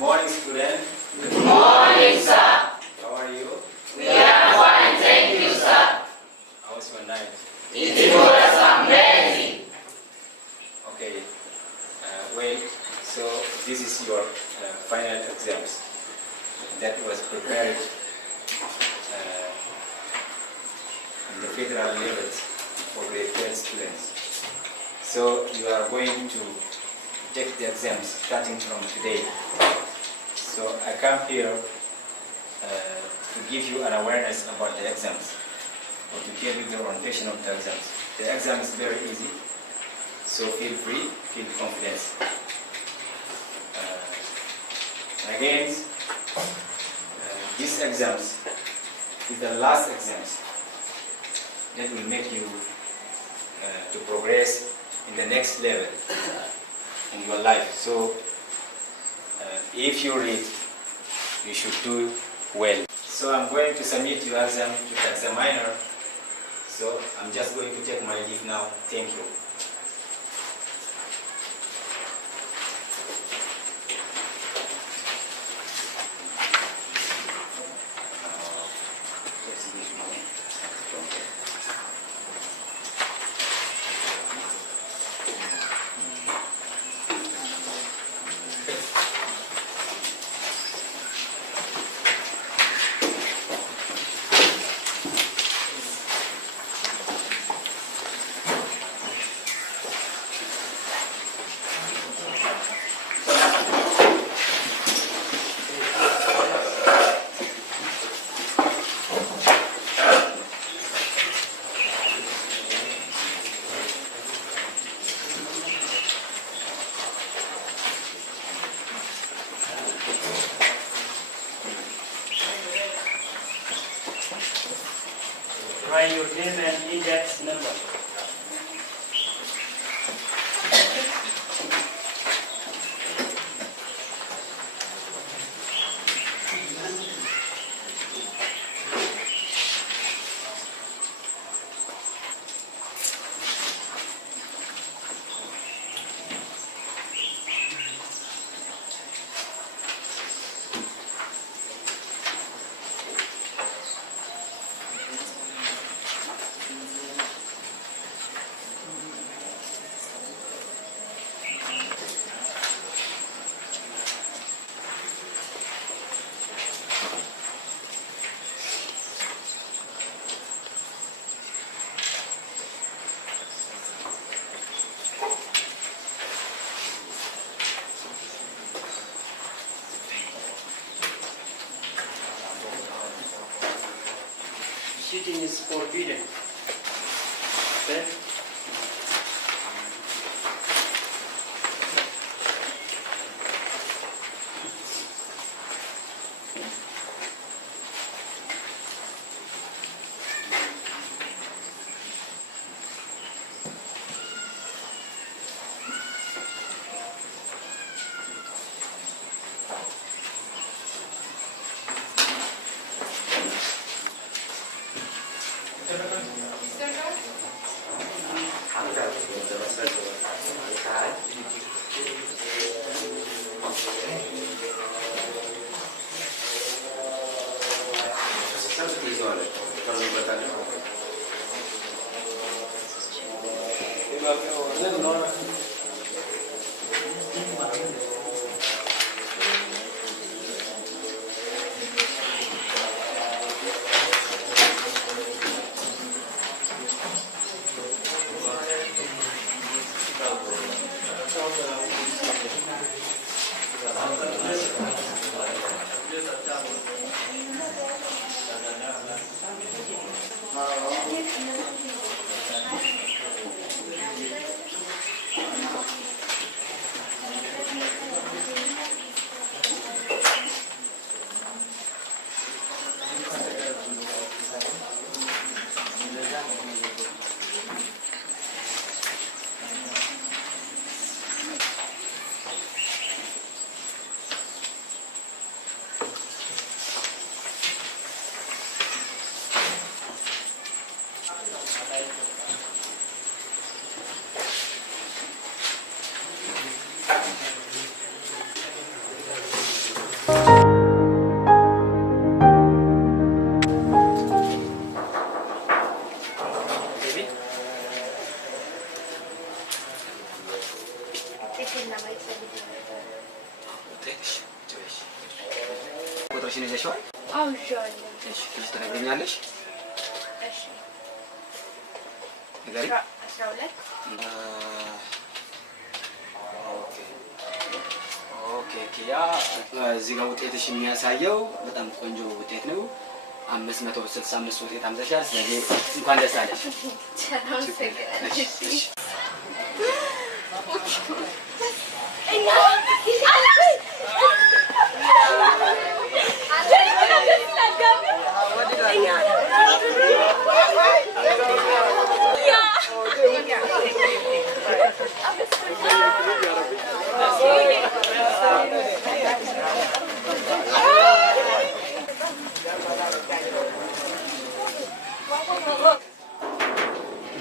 Morning, student. Good morning, sir. How are you? We are fine, thank you, sir. How was your night? It was amazing. Okay. Wait. So this is your final exams that was prepared federal levels for grade 12 students. So you are going to take the exams starting from today. So I come here to give you an awareness about the exams, or to give you the orientation of the exams. The exam is very easy, so feel free, feel confident. Again, these exams is the last exams that will make you to progress in the next level in your life. So if you read, you should do well. So I'm going to submit your exam to the examiner. So I'm just going to take my leave now. Thank you. Write your name and index number. Cheating is forbidden. Okay? ቁጥርሽን ይዘሽዋል? አውዣለሁ። እሺ፣ ትነግሪኛለሽ? እሺ ንገሪ። ኦኬ ያ እዚህ ጋር ውጤትሽ የሚያሳየው በጣም ቆንጆ ውጤት ነው። 565 ውጤት አምጥተሻል። ስለዚህ እንኳን ደስ አለሽ።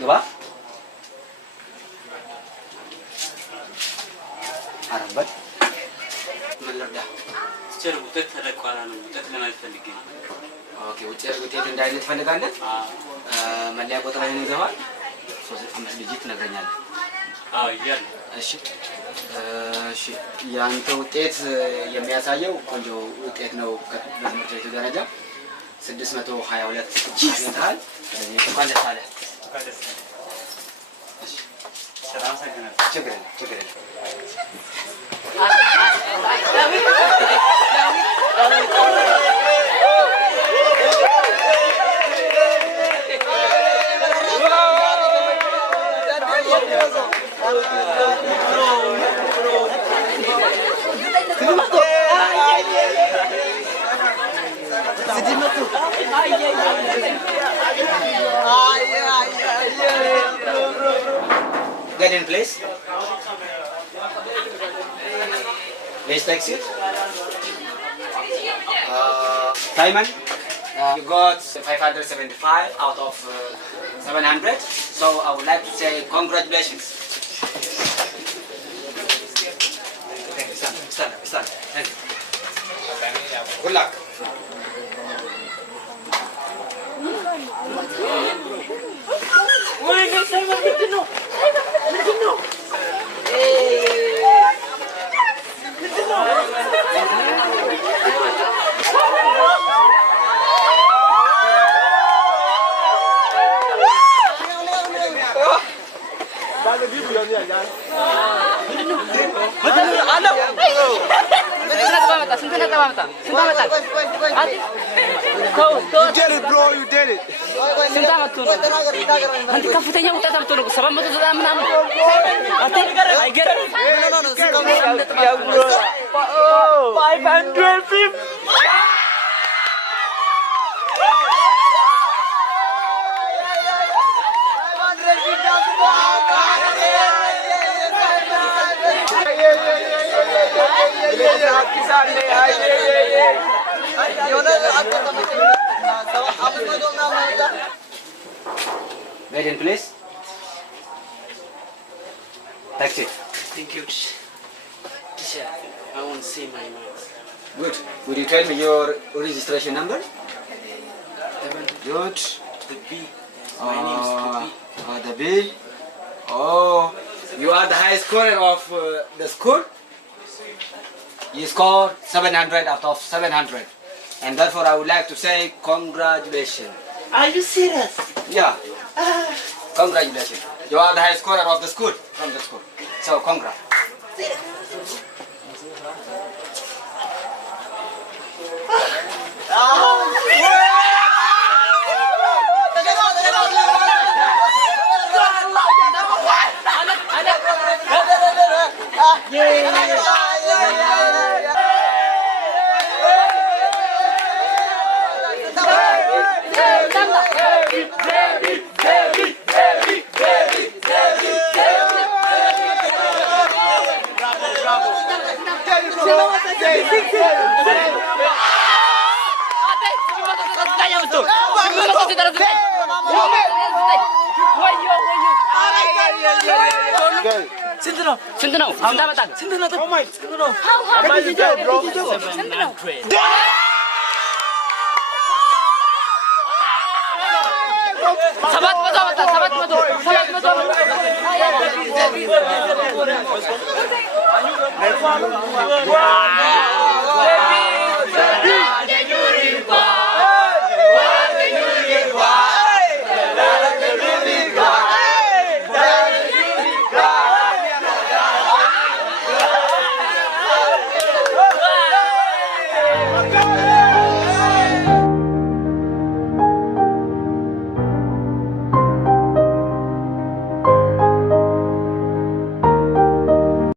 ግባ አረበት ምን ልርዳ? ቸር ውጤት ተለቋላ ነው። ውጤት ለማለት ፈልጌ ነው። ኦኬ ውጤት እንዳይነት ፈልጋለህ? መለያ ቁጥርህን ይዘዋል? 5 ዲጂት ትነግረኛለህ? አዎ ይያል። እሺ እሺ ያንተ ውጤት የሚያሳየው ቆንጆ ውጤት ነው። በትምህርት ቤቱ ደረጃ 622 አግኝተሃል። ስለዚህ እንኳን ደስ አለህ። ሰላም ሰግናለሁ። ችግር የለም። Get in place. Let's take it. Simon, you got 575 out of 700. So I would like to say congratulations. Thank you. Stand. Thank you. Good luck. You did it, bro. You did it. አንተ ከፍተኛ ውጤት አምጥቶ ነው 790 ምናምን አንተ አይገርም? No. 550. Get in place. That's it. Thank you. Teacher, I want to see my marks. Good. Would you tell me your registration number? Good. The B. My name is the B. The B. Oh, you are the highest scorer of the school. You scored 700 out of 700. And therefore I would like to say congratulations. Are you serious? Yeah. Congratulations. You are the highest scorer of the school, from the school. So congrats. ስንት ነው? ስንት አመጣ? ስንት ነው? ስንት ነው? ሰባት መቶ አመጣ። 700